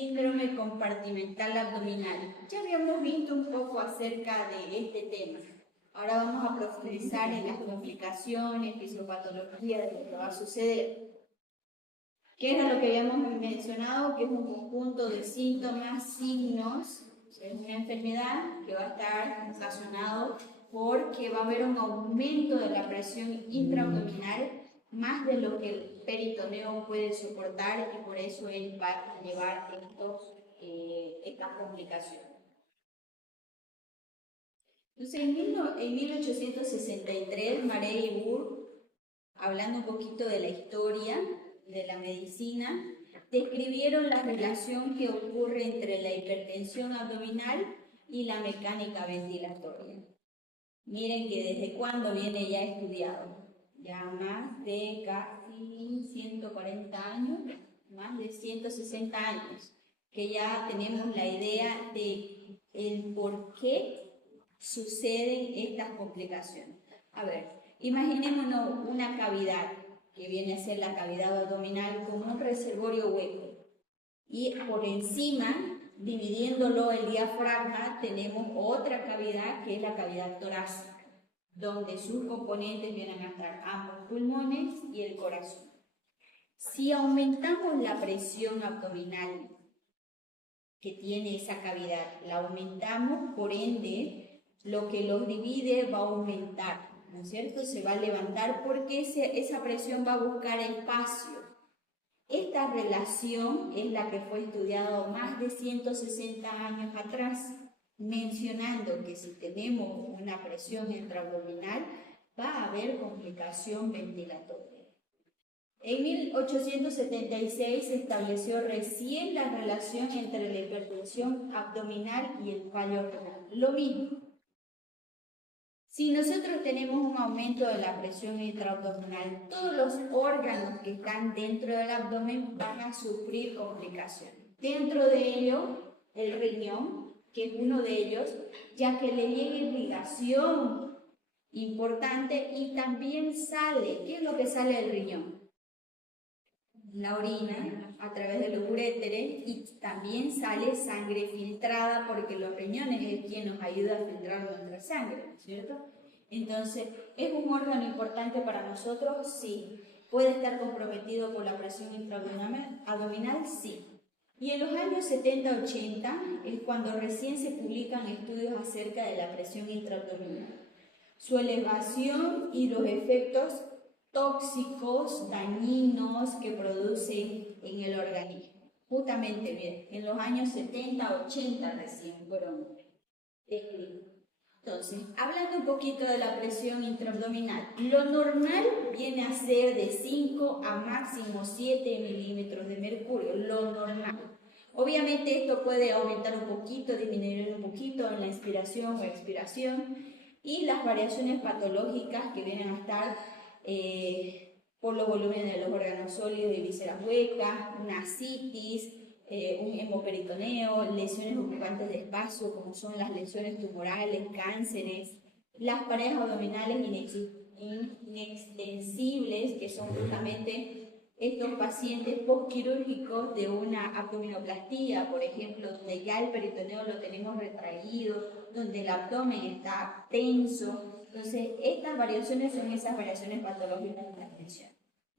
síndrome compartimental abdominal. Ya habíamos visto un poco acerca de este tema. Ahora vamos a profundizar en las complicaciones, fisiopatología de lo que va a suceder. ¿Qué era lo que habíamos mencionado? Que es un conjunto de síntomas, signos, es una enfermedad que va a estar ocasionado porque va a haber un aumento de la presión intraabdominal más de lo que el peritoneo puede soportar y por eso él va a llevar estas complicaciones. Entonces, en 1863, Marey y Burke, hablando un poquito de la historia de la medicina, describieron la relación que ocurre entre la hipertensión abdominal y la mecánica ventilatoria. Miren que desde cuándo viene ya estudiado, ya más de casi 140 años, más de 160 años, que ya tenemos la idea de el por qué suceden estas complicaciones. A ver, imaginémonos una cavidad, que viene a ser la cavidad abdominal, como un reservorio hueco. Y por encima, dividiéndolo el diafragma, tenemos otra cavidad que es la cavidad torácica, donde sus componentes vienen a estar ambos pulmones y el corazón. Si aumentamos la presión abdominal que tiene esa cavidad, la aumentamos, por ende, lo que los divide va a aumentar, ¿no es cierto? Se va a levantar porque esa presión va a buscar espacio. Esta relación es la que fue estudiada más de 160 años atrás, mencionando que si tenemos una presión intraabdominal, va a haber complicación ventilatoria. En 1876 se estableció recién la relación entre la hipertensión abdominal y el fallo renal. Lo mismo. Si nosotros tenemos un aumento de la presión intraabdominal, todos los órganos que están dentro del abdomen van a sufrir complicaciones. Dentro de ello, el riñón, que es uno de ellos, ya que le llega irrigación importante y también sale. ¿Qué es lo que sale del riñón? La orina a través de los uréteres y también sale sangre filtrada porque los riñones es quien nos ayuda a filtrar nuestra sangre, ¿cierto? Entonces, ¿es un órgano importante para nosotros? Sí. ¿Puede estar comprometido por la presión intraabdominal? Sí. Y en los años 70-80 es cuando recién se publican estudios acerca de la presión intraabdominal, su elevación y los efectos tóxicos, dañinos que producen en el organismo. Justamente, bien, en los años 70-80 recién fueron descritos. Entonces, hablando un poquito de la presión intraabdominal, lo normal viene a ser de 5 a máximo 7 milímetros de mercurio, lo normal. Obviamente esto puede aumentar un poquito, disminuir un poquito en la inspiración o expiración, y las variaciones patológicas que vienen a estar por los volúmenes de los órganos sólidos y vísceras huecas, una ascitis, un hemoperitoneo, lesiones ocupantes de espacio como son las lesiones tumorales, cánceres, las paredes abdominales inextensibles, que son justamente estos pacientes postquirúrgicos de una abdominoplastía, por ejemplo, donde ya el peritoneo lo tenemos retraído, donde el abdomen está tenso. Entonces, estas variaciones son esas variaciones patológicas de la tensión.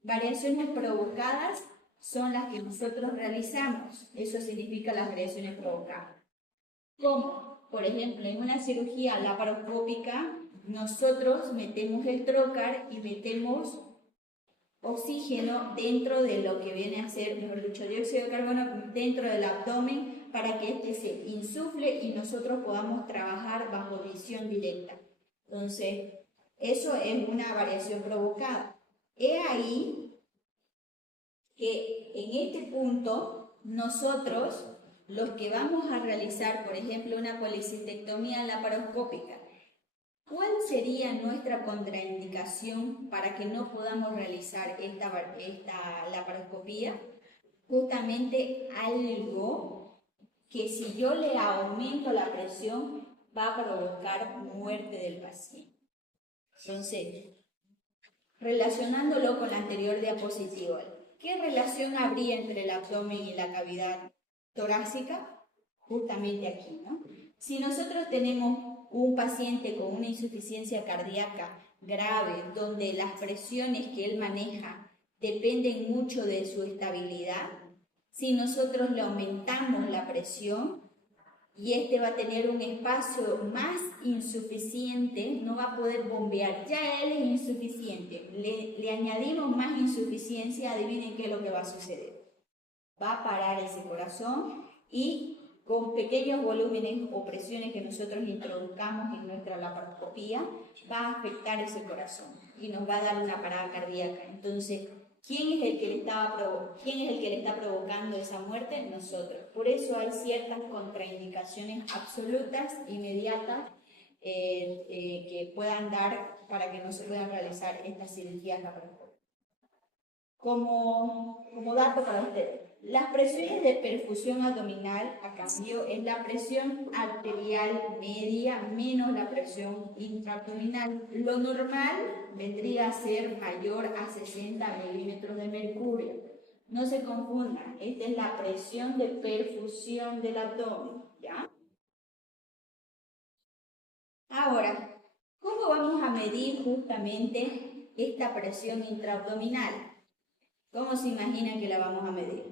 Variaciones provocadas son las que nosotros realizamos. Eso significa las variaciones provocadas. Como, por ejemplo, en una cirugía laparoscópica, nosotros metemos el trocar y metemos oxígeno dentro de lo que viene a ser, mejor dicho, dióxido de carbono dentro del abdomen para que éste se insufle y nosotros podamos trabajar bajo visión directa. Entonces, eso es una variación provocada. He ahí que en este punto nosotros, los que vamos a realizar, por ejemplo, una colecistectomía laparoscópica, ¿cuál sería nuestra contraindicación para que no podamos realizar esta laparoscopía? Justamente algo que si yo le aumento la presión va a provocar muerte del paciente. Entonces, relacionándolo con la anterior diapositiva, ¿qué relación habría entre el abdomen y la cavidad torácica, justamente aquí, ¿no? Si nosotros tenemos un paciente con una insuficiencia cardíaca grave, donde las presiones que él maneja dependen mucho de su estabilidad, si nosotros le aumentamos la presión y este va a tener un espacio más insuficiente, no va a poder bombear, ya él es insuficiente, le añadimos más insuficiencia, adivinen qué es lo que va a suceder. Va a parar ese corazón y con pequeños volúmenes o presiones que nosotros introduzcamos en nuestra laparoscopía, va a afectar ese corazón y nos va a dar una parada cardíaca. Entonces, ¿quién es el que le está provocando esa muerte? Nosotros. Por eso hay ciertas contraindicaciones absolutas, inmediatas, que puedan dar para que no se puedan realizar estas cirugías laparoscópicas. Como dato para ustedes, las presiones de perfusión abdominal, a cambio, es la presión arterial media menos la presión intraabdominal. Lo normal vendría a ser mayor a 60 milímetros de mercurio. No se confundan, esta es la presión de perfusión del abdomen, ¿ya? Ahora, ¿cómo vamos a medir justamente esta presión intraabdominal? ¿Cómo se imaginan que la vamos a medir?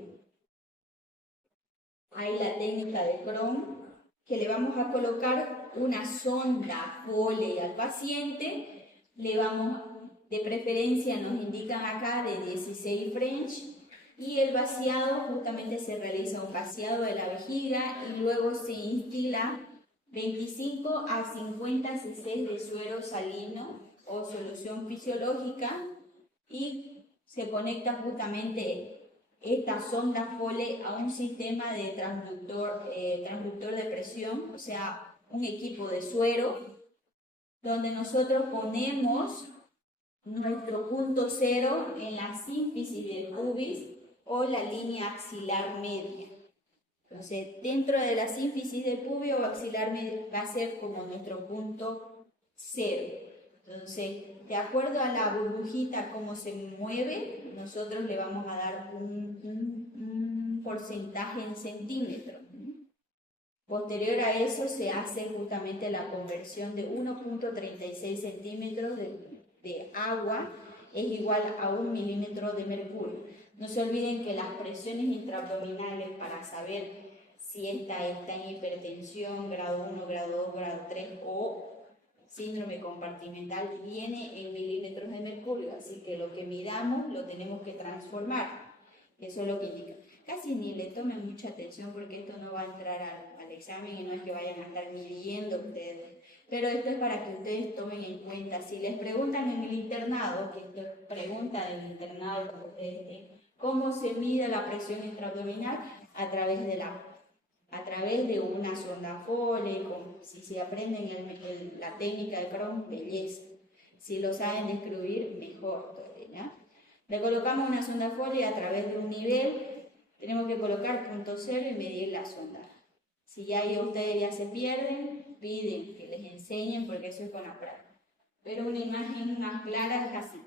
Hay la técnica de Crohn, que le vamos a colocar una sonda Foley al paciente, le vamos, de preferencia nos indican acá de 16 French, y el vaciado, justamente se realiza un vaciado de la vejiga y luego se instila 25 a 50 cc de suero salino o solución fisiológica y se conecta justamente esta sonda Foley a un sistema de transductor de presión, o sea, un equipo de suero, donde nosotros ponemos nuestro punto cero en la sínfisis del pubis o la línea axilar media. Entonces, dentro de la sínfisis del pubis o axilar media va a ser como nuestro punto cero. Entonces, de acuerdo a la burbujita cómo se mueve, nosotros le vamos a dar un porcentaje en centímetros. Posterior a eso se hace justamente la conversión de 1.36 centímetros de agua es igual a 1 milímetro de mercurio. No se olviden que las presiones intraabdominales para saber si esta está en hipertensión, grado 1, grado 2, grado 3 o síndrome compartimental viene en milímetros de mercurio, así que lo que midamos lo tenemos que transformar. Eso es lo que indica. Casi ni le tomen mucha atención porque esto no va a entrar al examen y no es que vayan a estar midiendo ustedes. Pero esto es para que ustedes tomen en cuenta. Si les preguntan en el internado, que esto es pregunta del internado, ¿cómo se mide la presión intraabdominal? A través de una sonda Foley, si se aprenden la técnica de Crohn, belleza. Si lo saben describir, mejor todavía, ¿ya? Le colocamos una sonda Foley a través de un nivel, tenemos que colocar punto cero y medir la sonda. Si ya ahí ustedes ya se pierden, piden que les enseñen porque eso es con la práctica. Pero una imagen más clara es así.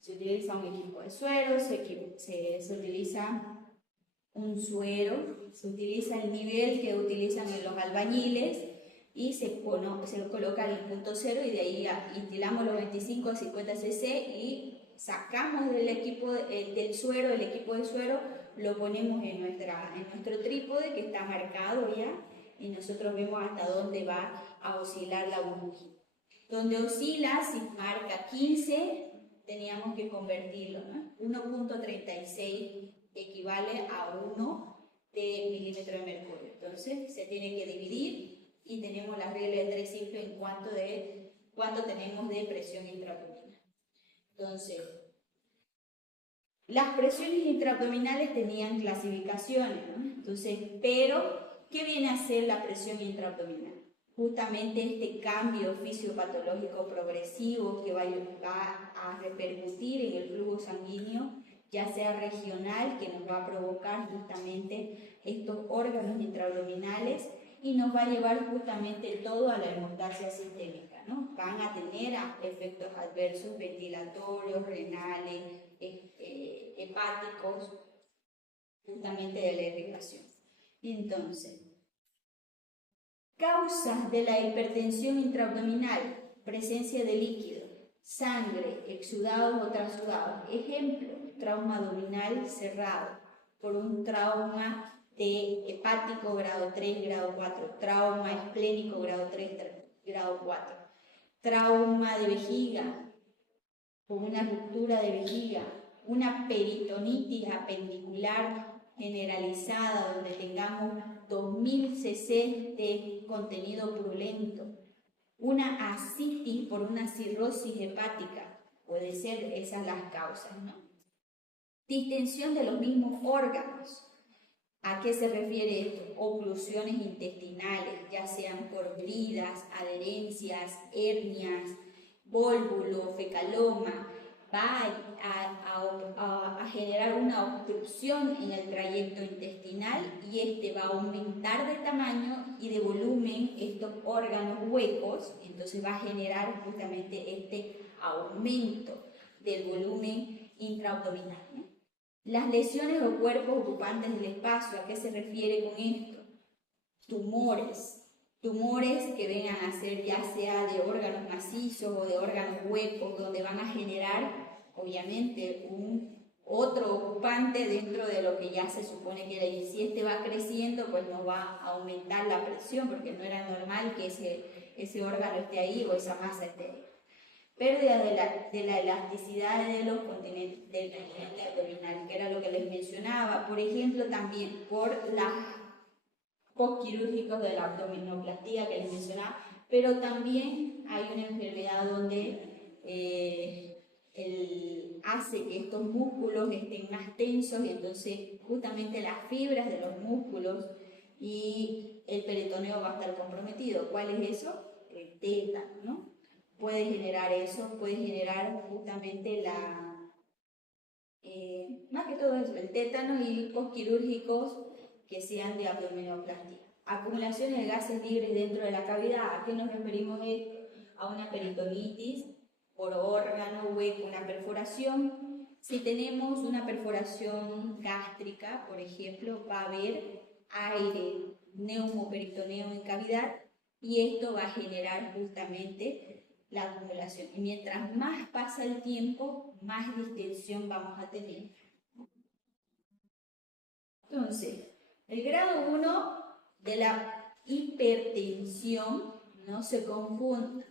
Se utiliza un equipo de suero, se utiliza un suero, se utiliza el nivel que utilizan en los albañiles y se coloca el punto cero y de ahí instilamos los 25 a 50 cc y sacamos del equipo del suero, el equipo de suero, lo ponemos en nuestro trípode que está marcado ya y nosotros vemos hasta dónde va a oscilar la burbujita. Donde oscila, si marca 15, teníamos que convertirlo, ¿no? 1.36 equivale a 1 de milímetro de mercurio. Entonces se tiene que dividir y tenemos la regla de 3 simples en cuánto tenemos de presión intraabdominal. Entonces, las presiones intraabdominales tenían clasificaciones, ¿no? Entonces, pero, ¿qué viene a ser la presión intraabdominal? Justamente este cambio fisiopatológico progresivo que va a repercutir en el flujo sanguíneo, ya sea regional, que nos va a provocar justamente estos órganos intraabdominales y nos va a llevar justamente todo a la hemostasia sistémica, ¿no? Van a tener efectos adversos ventilatorios, renales, hepáticos, justamente de la irrigación. Entonces, causas de la hipertensión intraabdominal: presencia de líquido, sangre, exudados o trasudados. Ejemplo, trauma abdominal cerrado por un trauma hepático grado 3, grado 4, trauma esplénico grado 3, grado 4, trauma de vejiga con una ruptura de vejiga, una peritonitis apendicular generalizada donde tengamos 2000 cc de contenido purulento, una ascitis por una cirrosis hepática, puede ser esas las causas, ¿no? Distensión de los mismos órganos. ¿A qué se refiere esto? Oclusiones intestinales, ya sean por bridas, adherencias, hernias, vólvulo, fecaloma, va a generar una obstrucción en el trayecto intestinal y este va a aumentar de tamaño y de volumen estos órganos huecos, entonces va a generar justamente este aumento del volumen intraabdominal, ¿no? Las lesiones o cuerpos ocupantes del espacio, ¿a qué se refiere con esto? Tumores que vengan a ser ya sea de órganos macizos o de órganos huecos, donde van a generar obviamente otro ocupante dentro de lo que ya se supone que y si este va creciendo, pues no va a aumentar la presión, porque no era normal que ese órgano esté ahí o esa masa esté ahí. Pérdida de la elasticidad de los continentes del continente abdominal, que era lo que les mencionaba, por ejemplo, también por las postquirúrgicos de la abdominoplastía que les mencionaba, pero también hay una enfermedad donde hace que estos músculos estén más tensos y entonces justamente las fibras de los músculos y el peritoneo va a estar comprometido. ¿Cuál es eso? El tétano, ¿no? Puede generar eso, puede generar justamente más que todo eso, el tétano y postquirúrgicos que sean de abdominoplastía. Acumulaciones de gases libres dentro de la cavidad. ¿A qué nos referimos esto? A una peritonitis por órgano hueco, una perforación. Si tenemos una perforación gástrica, por ejemplo, va a haber aire, neumoperitoneo en cavidad y esto va a generar justamente la acumulación. Y mientras más pasa el tiempo, más distensión vamos a tener. Entonces, el grado 1 de la hipertensión no se confunda.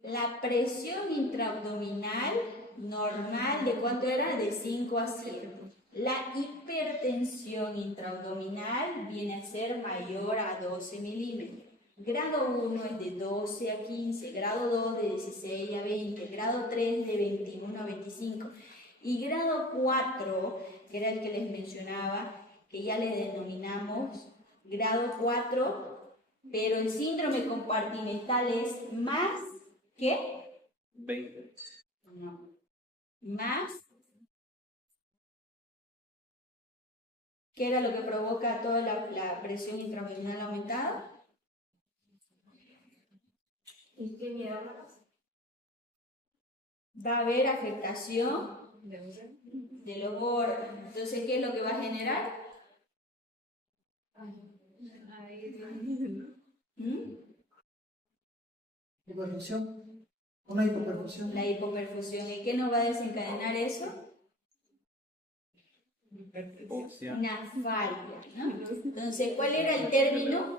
La presión intraabdominal normal, ¿de cuánto era? De 5 a 7. La hipertensión intraabdominal viene a ser mayor a 12 milímetros. Grado 1 es de 12 a 15, grado 2 de 16 a 20, grado 3 de 21 a 25 y grado 4, que era el que les mencionaba, que ya le denominamos grado 4, pero el síndrome compartimental es más que 20. No. Más. ¿Qué era lo que provoca toda la presión intraabdominal aumentada? Va a haber afectación de los órganos. Entonces, ¿qué es lo que va a generar? Hipoperfusión. Una hipoperfusión. La hipoperfusión. ¿Y qué nos va a desencadenar eso? Una falla, ¿no? Entonces, ¿cuál era el término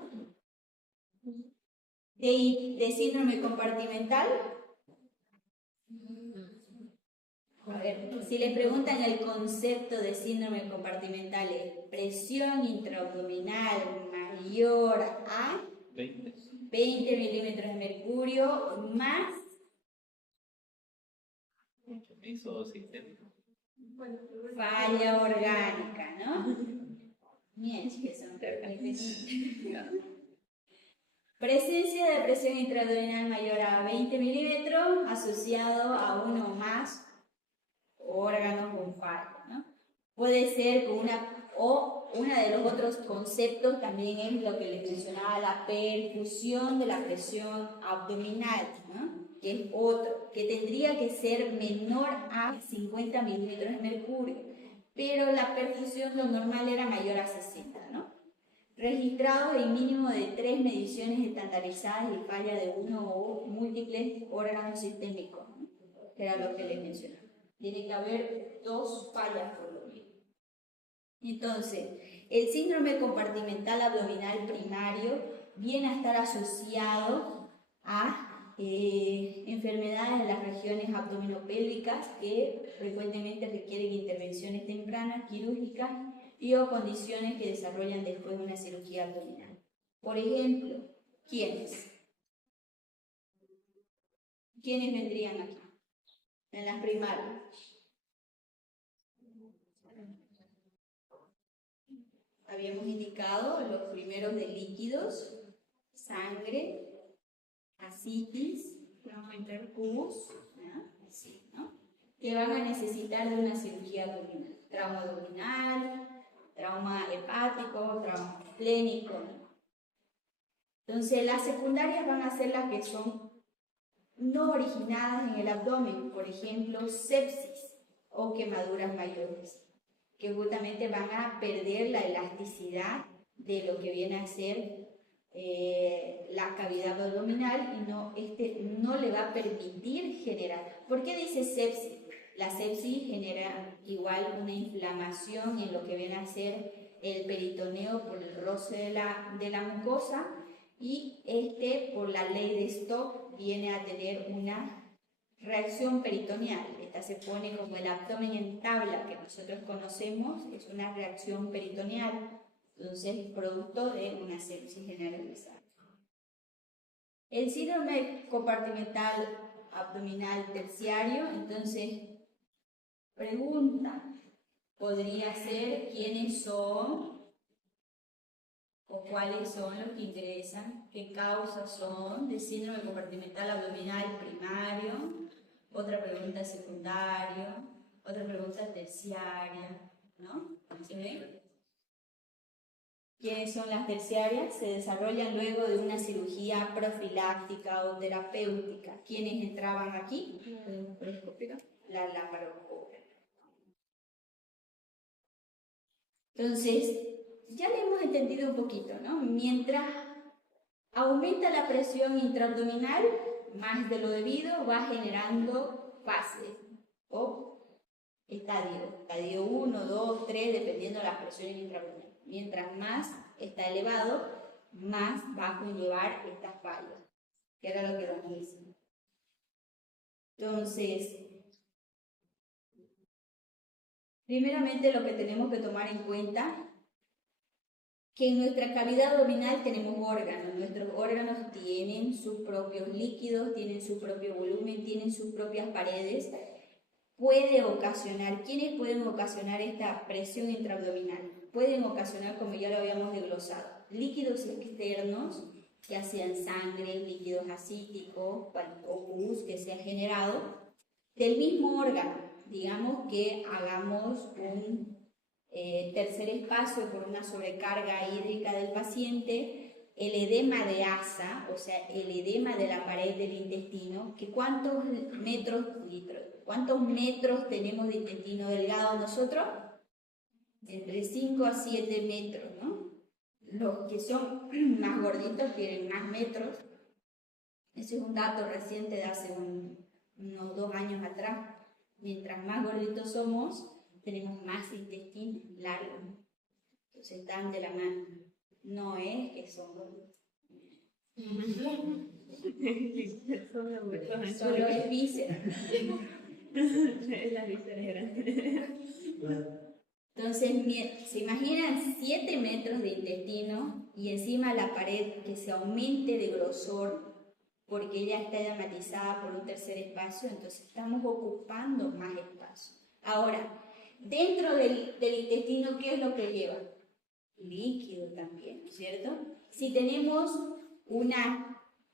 de síndrome compartimental? A ver, si les preguntan el concepto de síndrome compartimental, es presión intraabdominal mayor a 20 milímetros de mercurio más falla orgánica, ¿no? Bien, que son presencia de presión intraabdominal mayor a 20 milímetros asociado a uno o más órganos con falla, ¿no? Puede ser con una de los otros conceptos también es lo que les mencionaba, la perfusión de la presión abdominal, ¿no? Que es otro, que tendría que ser menor a 50 milímetros de mercurio. pero la perfusión lo normal era mayor a 60, ¿no? Registrado el mínimo de 3 mediciones estandarizadas y falla de uno o múltiples órganos sistémicos, ¿no? Que era lo que les mencionaba. Tiene que haber 2 fallas por lo menos. Entonces, el síndrome compartimental abdominal primario viene a estar asociado a enfermedades en las regiones abdominopélvicas que frecuentemente requieren intervenciones tempranas, quirúrgicas y o condiciones que desarrollan después de una cirugía abdominal. Por ejemplo, ¿quiénes? ¿Quiénes vendrían aquí? En las primarias. Habíamos indicado los primeros de líquidos, sangre, ascitis, pus, sí, ¿no? Que van a necesitar de una cirugía abdominal. Trauma abdominal, trauma hepático, trauma esplénico, ¿no? Entonces, las secundarias van a ser las que son no originadas en el abdomen, por ejemplo, sepsis o quemaduras mayores, que justamente van a perder la elasticidad de lo que viene a ser la cavidad abdominal y no le va a permitir generar. ¿Por qué dice sepsis? La sepsis genera igual una inflamación en lo que viene a ser el peritoneo por el roce de la mucosa y por la ley de Stock viene a tener una reacción peritoneal. Esta se pone como el abdomen en tabla que nosotros conocemos, es una reacción peritoneal. Entonces, producto de una sepsis generalizada. El síndrome compartimental abdominal terciario, entonces, pregunta, podría ser quiénes son o cuáles son los que interesan, qué causas son de síndrome compartimental abdominal primario, otra pregunta secundaria, otra pregunta terciaria, ¿no? ¿Se ve? ¿Quiénes son las terciarias? Se desarrollan luego de una cirugía profiláctica o terapéutica. ¿Quiénes entraban aquí? La laparoscopia. Entonces, ya le hemos entendido un poquito, ¿no? Mientras aumenta la presión intraabdominal, más de lo debido, va generando fases o estadio 1, 2, 3, dependiendo de las presiones intraabdominales. Mientras más está elevado, más va a conllevar estas fallas, que era lo que vamos a decir. Entonces, primeramente lo que tenemos que tomar en cuenta que en nuestra cavidad abdominal tenemos órganos. Nuestros órganos tienen sus propios líquidos, tienen su propio volumen, tienen sus propias paredes. Puede ocasionar, ¿quiénes pueden ocasionar esta presión intraabdominal? Pueden ocasionar, como ya lo habíamos desglosado, líquidos externos, ya sean sangre, líquidos ascíticos o pus que se ha generado del mismo órgano. Digamos que hagamos un tercer espacio por una sobrecarga hídrica del paciente, el edema de asa, o sea, el edema de la pared del intestino, que ¿cuántos metros tenemos de intestino delgado nosotros? Entre 5 a 7 metros, ¿no? Los que son más gorditos tienen más metros. Ese es un dato reciente de hace unos 2 años atrás. Mientras más gorditos somos, tenemos más intestino largo. Entonces están de la mano. No es que son gorditos. Solo es víscera. La víscera es grande. Entonces, se imaginan 7 metros de intestino y encima la pared que se aumente de grosor porque ella está edematizada por un tercer espacio, entonces estamos ocupando más espacio. Ahora, dentro del intestino, ¿qué es lo que lleva? Líquido también, ¿cierto? Si tenemos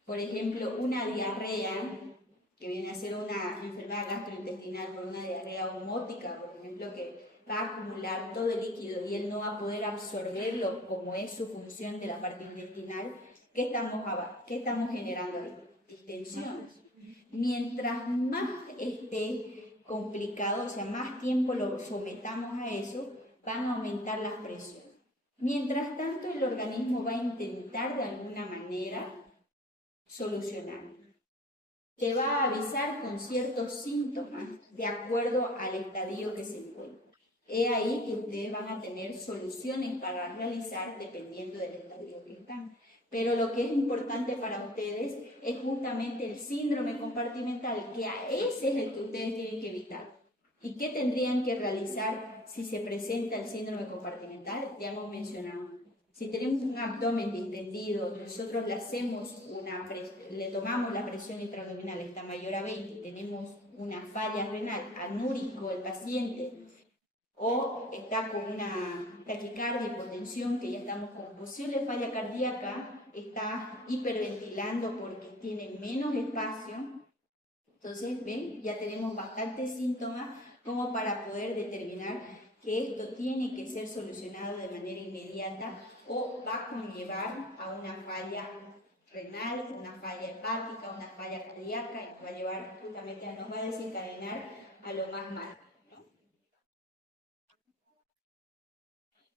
por ejemplo, una diarrea, que viene a ser una enfermedad gastrointestinal por una diarrea osmótica, por ejemplo, que va a acumular todo el líquido y él no va a poder absorberlo como es su función de la parte intestinal, ¿qué estamos generando? Distensión. Mientras más esté complicado, o sea, más tiempo lo sometamos a eso, van a aumentar las presiones. Mientras tanto, el organismo va a intentar de alguna manera solucionar. Te va a avisar con ciertos síntomas de acuerdo al estadio que se encuentra. Es ahí que ustedes van a tener soluciones para realizar dependiendo del estadio que están. Pero lo que es importante para ustedes es justamente el síndrome compartimental, que a ese es el que ustedes tienen que evitar. ¿Y qué tendrían que realizar si se presenta el síndrome compartimental? Ya hemos mencionado. Si tenemos un abdomen distendido, nosotros le tomamos la presión intraabdominal, está mayor a 20, tenemos una falla renal, anúrico el paciente, o está con una taquicardia, hipotensión, que ya estamos con posible falla cardíaca, está hiperventilando porque tiene menos espacio. Entonces, ven, ya tenemos bastantes síntomas como para poder determinar que esto tiene que ser solucionado de manera inmediata o va a conllevar a una falla renal, una falla hepática, una falla cardíaca, y va a llevar justamente nos va a desencadenar a lo más malo.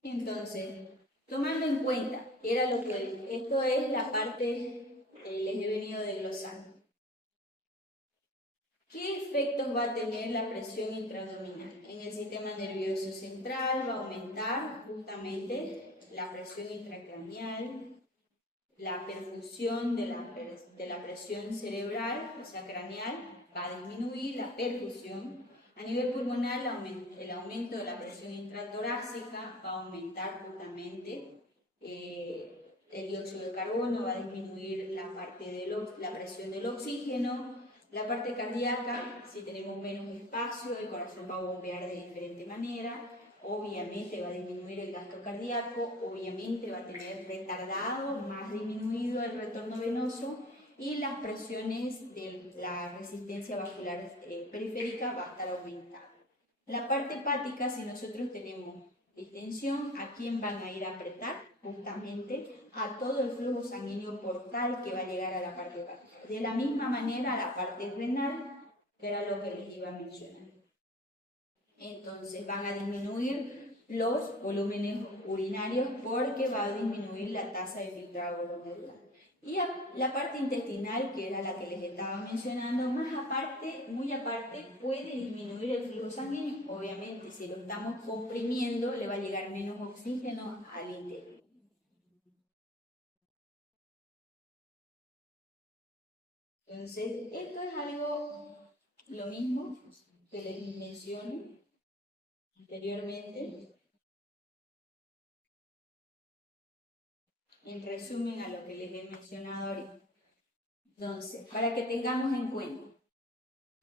Entonces, tomando en cuenta, esto es la parte que les he venido desglosando. ¿Qué efectos va a tener la presión intraabdominal? En el sistema nervioso central va a aumentar justamente la presión intracraneal, la perfusión de la presión cerebral, o sea, craneal, va a disminuir la perfusión. A nivel pulmonar, el aumento de la presión intratorácica va a aumentar justamente el dióxido de carbono, va a disminuir la presión del oxígeno. La parte cardíaca, si tenemos menos espacio, el corazón va a bombear de diferente manera. Obviamente va a disminuir el gasto cardíaco, obviamente va a tener retardado, más disminuido el retorno venoso, y las presiones de la resistencia vascular periférica va a estar aumentada. La parte hepática, si nosotros tenemos distensión, ¿a quién van a ir a apretar? Justamente a todo el flujo sanguíneo portal que va a llegar a la parte hepática. De la misma manera, a la parte renal, era lo que les iba a mencionar. Entonces van a disminuir los volúmenes urinarios porque va a disminuir la tasa de filtrado glomerular. Y la parte intestinal, que era la que les estaba mencionando, muy aparte, puede disminuir el flujo sanguíneo. Obviamente, si lo estamos comprimiendo, le va a llegar menos oxígeno al interior. Entonces, esto es algo, lo mismo que les mencioné anteriormente. En resumen a lo que les he mencionado ahorita. Entonces, para que tengamos en cuenta,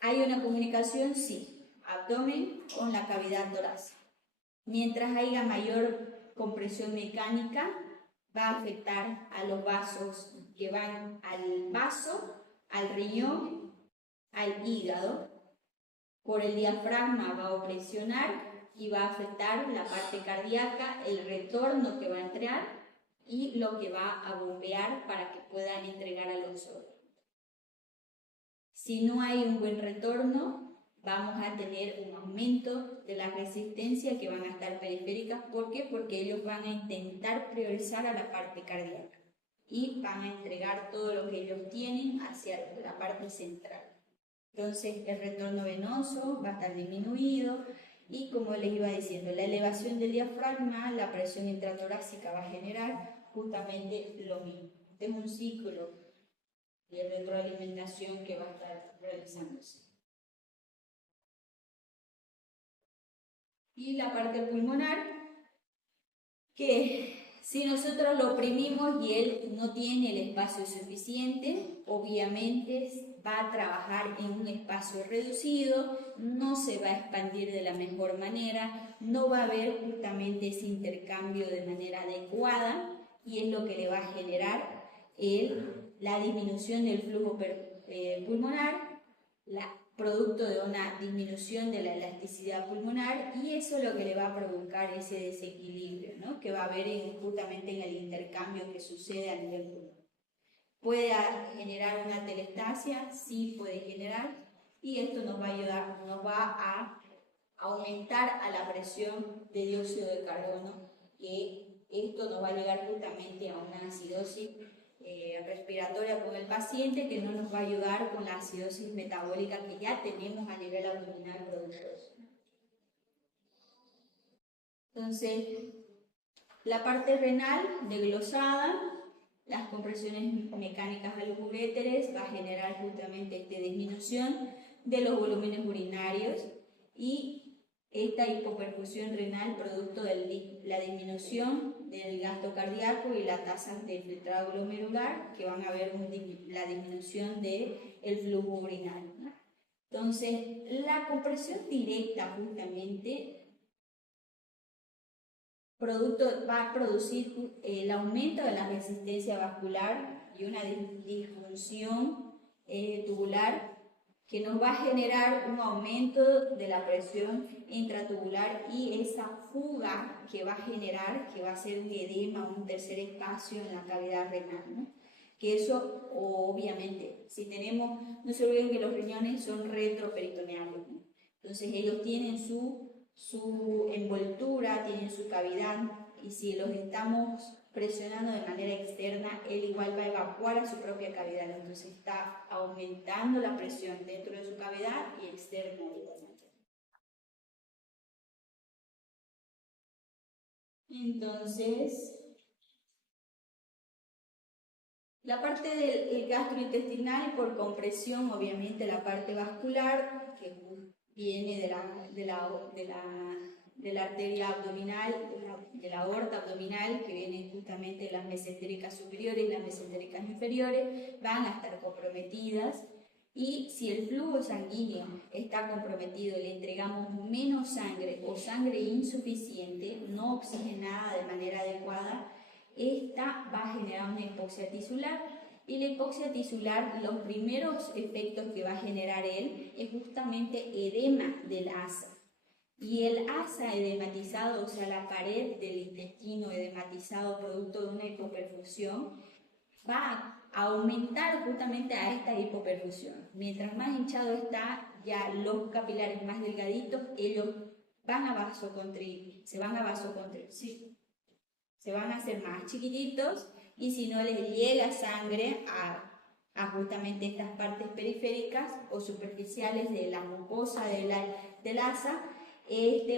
¿hay una comunicación? Sí, abdomen con la cavidad torácica. Mientras haya mayor compresión mecánica, va a afectar a los vasos que van al vaso, al riñón, al hígado. Por el diafragma va a presionar y va a afectar la parte cardíaca, el retorno que va a entrar y lo que va a bombear para que puedan entregar a los órganos. Si no hay un buen retorno, vamos a tener un aumento de la resistencia que van a estar periféricas. ¿Por qué? Porque ellos van a intentar priorizar a la parte cardíaca y van a entregar todo lo que ellos tienen hacia la parte central. Entonces el retorno venoso va a estar disminuido y, como les iba diciendo, la elevación del diafragma, la presión intratorácica va a generar justamente lo mismo. Este es un ciclo de retroalimentación que va a estar realizándose. Y la parte pulmonar, que si nosotros lo oprimimos y él no tiene el espacio suficiente, obviamente va a trabajar en un espacio reducido, no se va a expandir de la mejor manera, no va a haber justamente ese intercambio de manera adecuada, y es lo que le va a generar la disminución del flujo pulmonar, producto de una disminución de la elasticidad pulmonar, y eso es lo que le va a provocar ese desequilibrio, ¿no?, que va a haber justamente en el intercambio que sucede a nivel pulmonar. ¿Puede generar una atelectasia? Sí, puede generar. y esto nos va a ayudar, nos va a aumentar a la presión de dióxido de carbono, que esto nos va a llegar justamente a una acidosis respiratoria con el paciente, que no nos va a ayudar con la acidosis metabólica que ya tenemos a nivel abdominal producto de eso. Entonces, la parte renal desglosada, las compresiones mecánicas a los uréteres va a generar justamente esta disminución de los volúmenes urinarios y esta hipoperfusión renal producto de la disminución del gasto cardíaco y la tasa de filtrado glomerular, que van a ver la disminución del flujo urinario, ¿no? Entonces, la compresión directa justamente va a producir el aumento de la resistencia vascular y una disfunción tubular que nos va a generar un aumento de la presión intratubular y esa fuga que va a generar, que va a ser un edema, un tercer espacio en la cavidad renal, ¿no? Que eso, obviamente, si tenemos, no se olviden que los riñones son retroperitoneales, ¿no? Entonces ellos tienen su envoltura, tienen su cavidad, y si los estamos presionando de manera externa, él igual va a evacuar a su propia cavidad, entonces está aumentando la presión dentro de su cavidad y externa igualmente. Entonces, la parte del gastrointestinal por compresión, obviamente la parte vascular, que viene de la arteria abdominal, de la aorta abdominal, que vienen justamente de las mesentéricas superiores y las mesentéricas inferiores, van a estar comprometidas. Y si el flujo sanguíneo está comprometido y le entregamos menos sangre o sangre insuficiente, no oxigenada de manera adecuada, esta va a generar una hipoxia tisular. Y la hipoxia tisular, los primeros efectos que va a generar él es justamente edema del asa. Y el asa edematizado, o sea, la pared del intestino edematizado producto de una hipoperfusión, va a aumentar justamente a esta hipoperfusión. Mientras más hinchado está, ya los capilares más delgaditos, ellos van a vasoconstricción, sí, se van a hacer más chiquititos, y si no les llega sangre a justamente estas partes periféricas o superficiales de la mucosa del asa,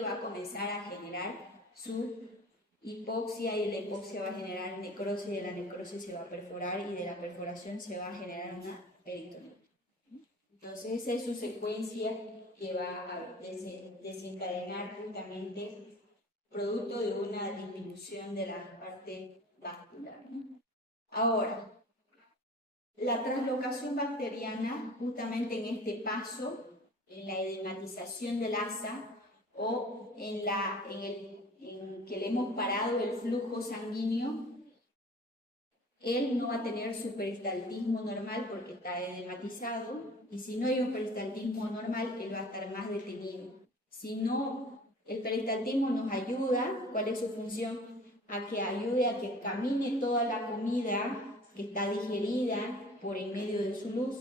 va a comenzar a generar su hipoxia, y la hipoxia va a generar necrosis, y de la necrosis se va a perforar, y de la perforación se va a generar una peritoneo. Entonces esa es su secuencia que va a desencadenar justamente producto de una disminución de la parte vascular, ¿no? Ahora, la translocación bacteriana, justamente en este paso, en la edematización del asa o en que le hemos parado el flujo sanguíneo, él no va a tener su peristaltismo normal porque está edematizado, y si no hay un peristaltismo normal, él va a estar más detenido. Si no, el peristaltismo nos ayuda, ¿cuál es su función? A que ayude a que camine toda la comida que está digerida por en medio de su luz.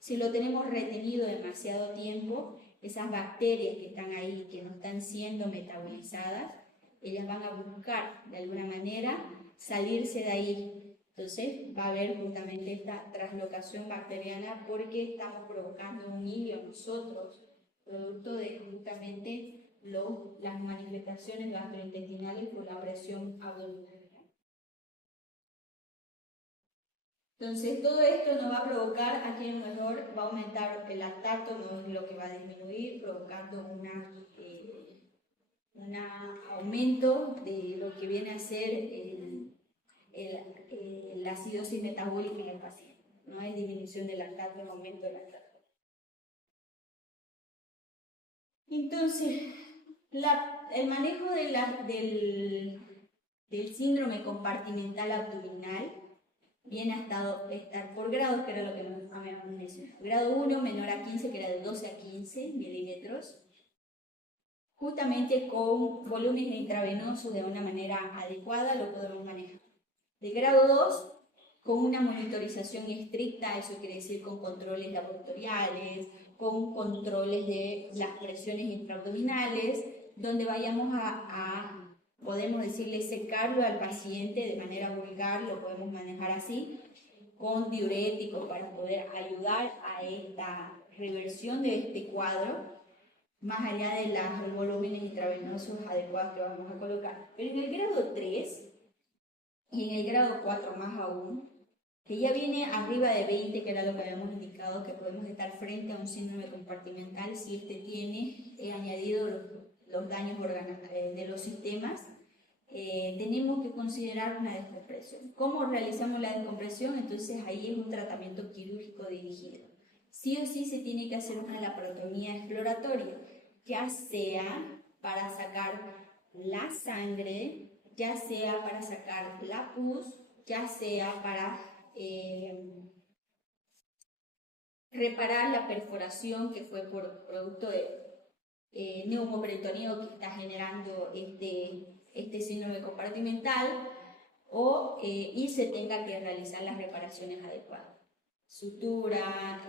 Si lo tenemos retenido demasiado tiempo, esas bacterias que están ahí, que no están siendo metabolizadas, ellas van a buscar de alguna manera salirse de ahí. Entonces va a haber justamente esta translocación bacteriana porque estamos provocando un hilio nosotros, producto de justamente las manifestaciones gastrointestinales por la presión abdominal. Entonces todo esto nos va a provocar, aquí en menor va a aumentar el lactato, no es lo que va a disminuir, provocando un aumento de lo que viene a ser la acidosis metabólica en el paciente. No es disminución del lactato, es aumento del lactato. Entonces, el manejo del síndrome compartimental abdominal viene a estar por grados, que era lo que nos habíamos mencionado. Grado 1, menor a 15, que era de 12 a 15 mililitros, justamente con volúmenes intravenosos de una manera adecuada lo podemos manejar. De grado 2, con una monitorización estricta, eso quiere decir con controles laboratoriales, con controles de las presiones intraabdominales, donde vayamos podemos decirle, secarlo al paciente de manera vulgar, lo podemos manejar así, con diuréticos para poder ayudar a esta reversión de este cuadro, más allá de los volúmenes intravenosos adecuados que vamos a colocar. Pero en el grado 3 y en el grado 4 más aún, que ya viene arriba de 20, que era lo que habíamos indicado, que podemos estar frente a un síndrome compartimental si este tiene añadido los daños de los sistemas, tenemos que considerar una descompresión. ¿Cómo realizamos la descompresión? Entonces ahí es un tratamiento quirúrgico dirigido. Sí o sí se tiene que hacer una laparotomía exploratoria, ya sea para sacar la sangre, ya sea para sacar la pus, ya sea para reparar la perforación que fue por producto de neumoperitoneo que está generando este síndrome compartimental, y se tenga que realizar las reparaciones adecuadas. Sutura,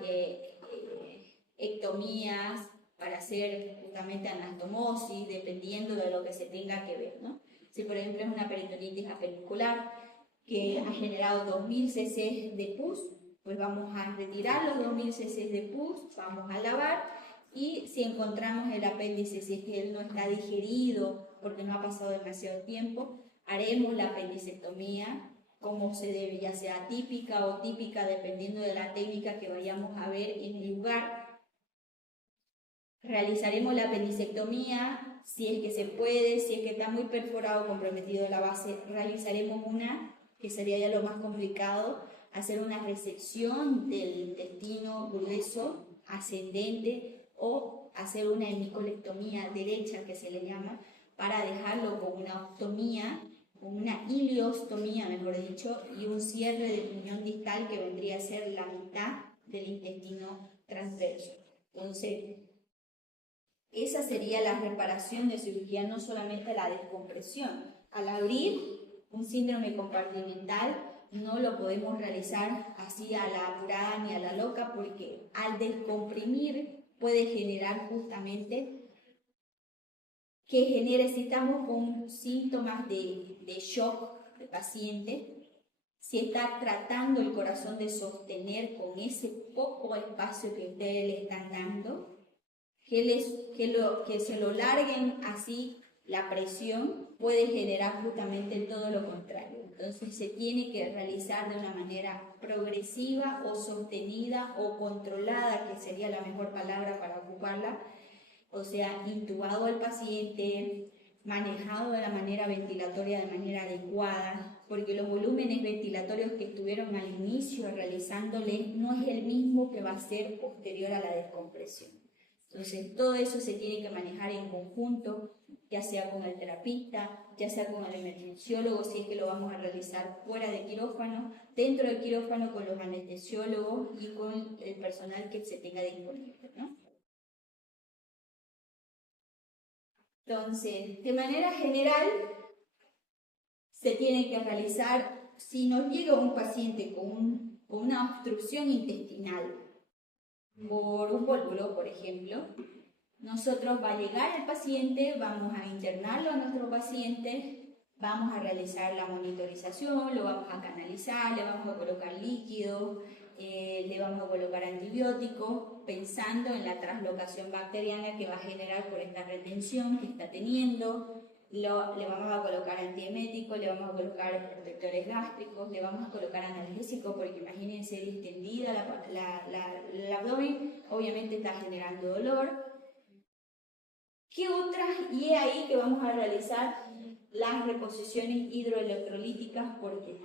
ectomías, para hacer justamente anastomosis, dependiendo de lo que se tenga que ver, ¿no? Si por ejemplo es una peritonitis apenicular que ha generado 2000 cc de pus, pues vamos a retirar los 2000 cc de pus, vamos a lavar, y si encontramos el apéndice, si es que él no está digerido porque no ha pasado demasiado tiempo, haremos la apendicectomía como se debe, ya sea típica o típica, dependiendo de la técnica que vayamos a ver en el lugar. Realizaremos la apendicectomía, si es que se puede, si es que está muy perforado o comprometido la base, realizaremos una, que sería ya lo más complicado, hacer una resección del intestino grueso ascendente o hacer una hemicolectomía derecha, que se le llama, para dejarlo con una ostomía, con una ileostomía, mejor dicho, y un cierre del riñón distal que vendría a ser la mitad del intestino transverso. Entonces, esa sería la reparación de cirugía, no solamente la descompresión. Al abrir un síndrome compartimental, no lo podemos realizar así a la apurada ni a la loca, porque al descomprimir puede generar justamente que genere, si estamos con síntomas de shock del paciente, si está tratando el corazón de sostener con ese poco espacio que ustedes le están dando, que se lo larguen así la presión, puede generar justamente todo lo contrario. Entonces se tiene que realizar de una manera progresiva o sostenida o controlada, que sería la mejor palabra para ocuparla, o sea, intubado al paciente, manejado de la manera ventilatoria de manera adecuada, porque los volúmenes ventilatorios que estuvieron al inicio realizándole no es el mismo que va a ser posterior a la descompresión. Entonces, todo eso se tiene que manejar en conjunto, ya sea con el terapista, ya sea con el emergenciólogo, si es que lo vamos a realizar fuera de quirófano, dentro del quirófano con los anestesiólogos y con el personal que se tenga disponible, ¿no? Entonces, de manera general, se tiene que realizar, si nos llega un paciente con una obstrucción intestinal, por un pólvulo, por ejemplo, nosotros va a llegar el paciente, vamos a internarlo a nuestro paciente, vamos a realizar la monitorización, lo vamos a canalizar, le vamos a colocar líquido, le vamos a colocar antibióticos, pensando en la translocación bacteriana que va a generar por esta retención que está teniendo. Le vamos a colocar antiemético, le vamos a colocar protectores gástricos, le vamos a colocar analgésico, porque imagínense distendida el abdomen, obviamente está generando dolor. ¿Qué otras? Y es ahí que vamos a realizar las reposiciones hidroelectrolíticas, porque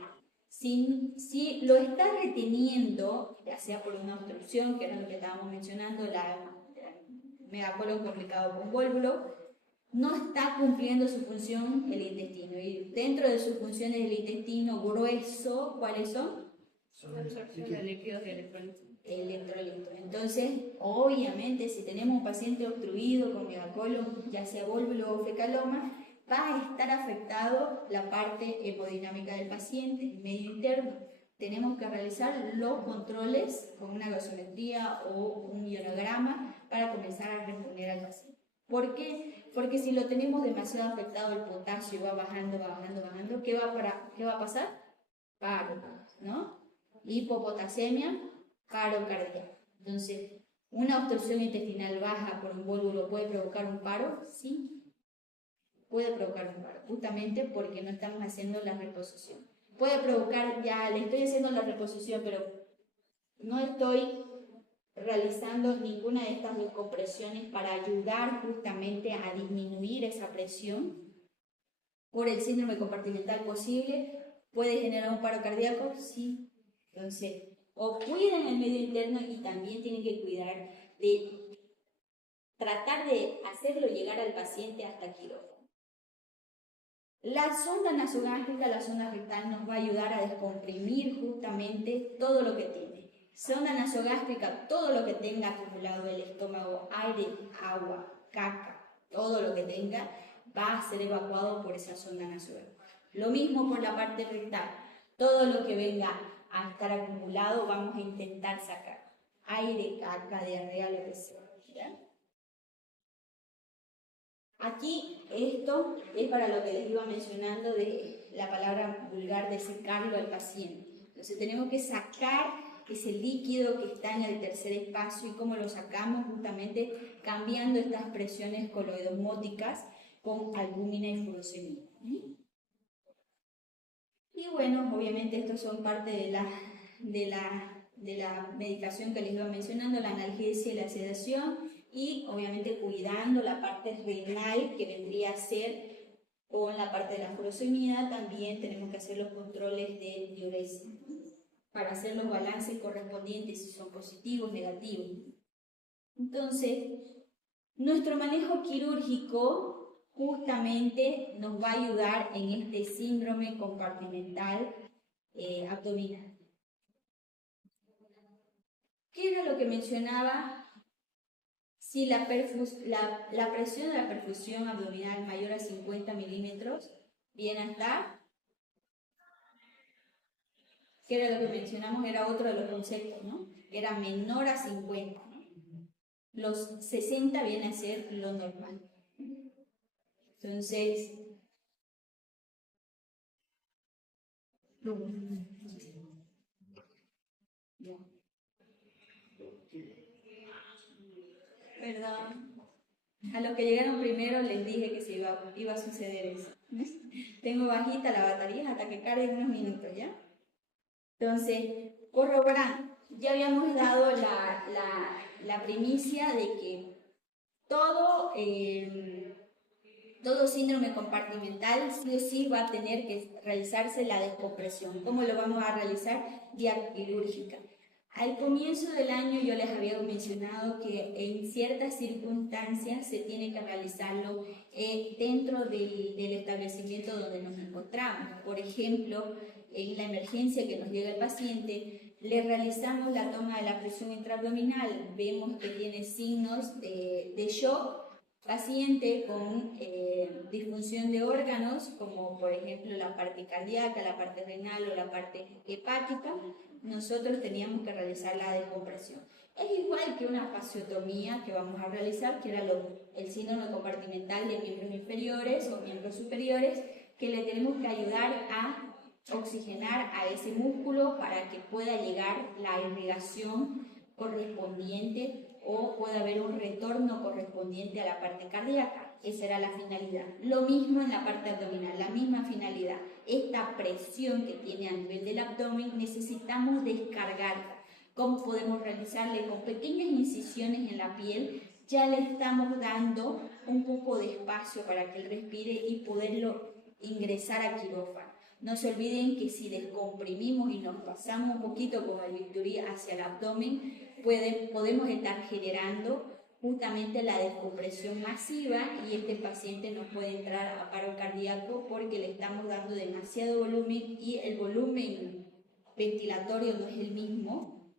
si lo está reteniendo, ya sea por una obstrucción, que era lo que estábamos mencionando, la megacolon complicado con vólvulo, no está cumpliendo su función el intestino. Y dentro de sus funciones del intestino grueso, ¿cuáles son? Absorción de líquidos y electrolitos. Electrolitos. Entonces, obviamente, si tenemos un paciente obstruido con megacolon, ya sea vólvulo o fecaloma, va a estar afectado la parte hemodinámica del paciente, el medio interno. tenemos que realizar los controles con una gasometría o un ionograma para comenzar a reponer al paciente. ¿Por qué? Porque si lo tenemos demasiado afectado el potasio y va bajando, ¿qué va a pasar? Paro, ¿no? Hipopotasemia, paro cardíaco. Entonces, ¿una obstrucción intestinal baja por un bólvulo puede provocar un paro? Sí, puede provocar un paro, justamente porque no estamos haciendo la reposición. Puede provocar, ya le estoy haciendo la reposición, pero no estoy realizando ninguna de estas descompresiones para ayudar justamente a disminuir esa presión por el síndrome compartimental posible. ¿Puede generar un paro cardíaco? Sí. Entonces, o cuidan el medio interno y también tienen que cuidar de tratar de hacerlo llegar al paciente hasta quirófano. La sonda nasogástrica, la sonda rectal, nos va a ayudar a descomprimir justamente todo lo que tiene. Sonda nasogástrica, todo lo que tenga acumulado el estómago, aire, agua, caca, todo lo que tenga, va a ser evacuado por esa sonda nasogástrica. Lo mismo por la parte rectal, todo lo que venga a estar acumulado vamos a intentar sacar. Aire, caca, diarrea, lo que sea. ¿Ya? Aquí esto es para lo que les iba mencionando de la palabra vulgar de secarlo al paciente. Entonces tenemos que sacar ese líquido que está en el tercer espacio. ¿Y cómo lo sacamos? Justamente cambiando estas presiones coloidosmóticas con albúmina y furosemida. Y bueno, obviamente estos son parte de la medicación que les iba mencionando, la analgesia y la sedación, y obviamente cuidando la parte renal que vendría a ser con la parte de la furosemida. También tenemos que hacer los controles de diuresis para hacer los balances correspondientes si son positivos o negativos. Entonces, nuestro manejo quirúrgico justamente nos va a ayudar en este síndrome compartimental abdominal. ¿Qué era lo que mencionaba? Si la presión de la perfusión abdominal mayor a 50 milímetros viene a estar, ¿qué era lo que mencionamos? Era otro de los conceptos, ¿no? Era menor a 50, ¿no? Los 60 viene a ser lo normal. Entonces, perdón. A los que llegaron primero les dije que se iba a suceder eso. Tengo bajita la batería hasta que cargue unos minutos, ¿ya? Entonces, corroboran, ya habíamos dado la primicia de que todo síndrome compartimental sí o sí va a tener que realizarse la descompresión. ¿Cómo lo vamos a realizar? Vía quirúrgica. Al comienzo del año yo les había mencionado que en ciertas circunstancias se tiene que realizarlo dentro del establecimiento donde nos encontramos. Por ejemplo, en la emergencia que nos llega el paciente, le realizamos la toma de la presión intraabdominal, vemos que tiene signos de shock, paciente con disfunción de órganos, como por ejemplo la parte cardíaca, la parte renal o la parte hepática. Nosotros teníamos que realizar la descompresión. Es igual que una fasciotomía que vamos a realizar, que era el síndrome compartimental de miembros inferiores o miembros superiores, que le tenemos que ayudar a oxigenar a ese músculo para que pueda llegar la irrigación correspondiente o pueda haber un retorno correspondiente a la parte cardíaca. Esa era la finalidad. Lo mismo en la parte abdominal, la misma finalidad. Esta presión que tiene a nivel del abdomen necesitamos descargarla. ¿Cómo podemos realizarle? Con pequeñas incisiones en la piel ya le estamos dando un poco de espacio para que él respire y poderlo ingresar a quirófano. No se olviden que si descomprimimos y nos pasamos un poquito con el bisturí hacia el abdomen, podemos estar generando justamente la descompresión masiva y este paciente no puede entrar a paro cardíaco porque le estamos dando demasiado volumen y el volumen ventilatorio no es el mismo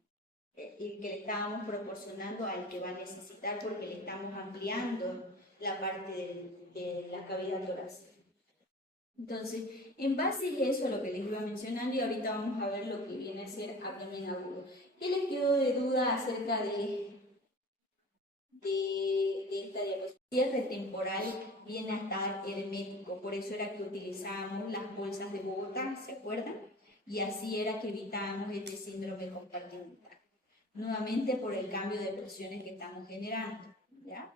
que le estábamos proporcionando al que va a necesitar porque le estamos ampliando la parte de la cavidad torácica. Entonces, en base a eso, lo que les iba mencionando, y ahorita vamos a ver lo que viene a ser abdomen agudo. ¿Qué les quedó de duda acerca de esta diapositiva? Cierre temporal viene a estar hermético, por eso era que utilizábamos las bolsas de Bogotá, ¿se acuerdan? Y así era que evitábamos este síndrome compartimental. Nuevamente por el cambio de presiones que estamos generando, ¿ya?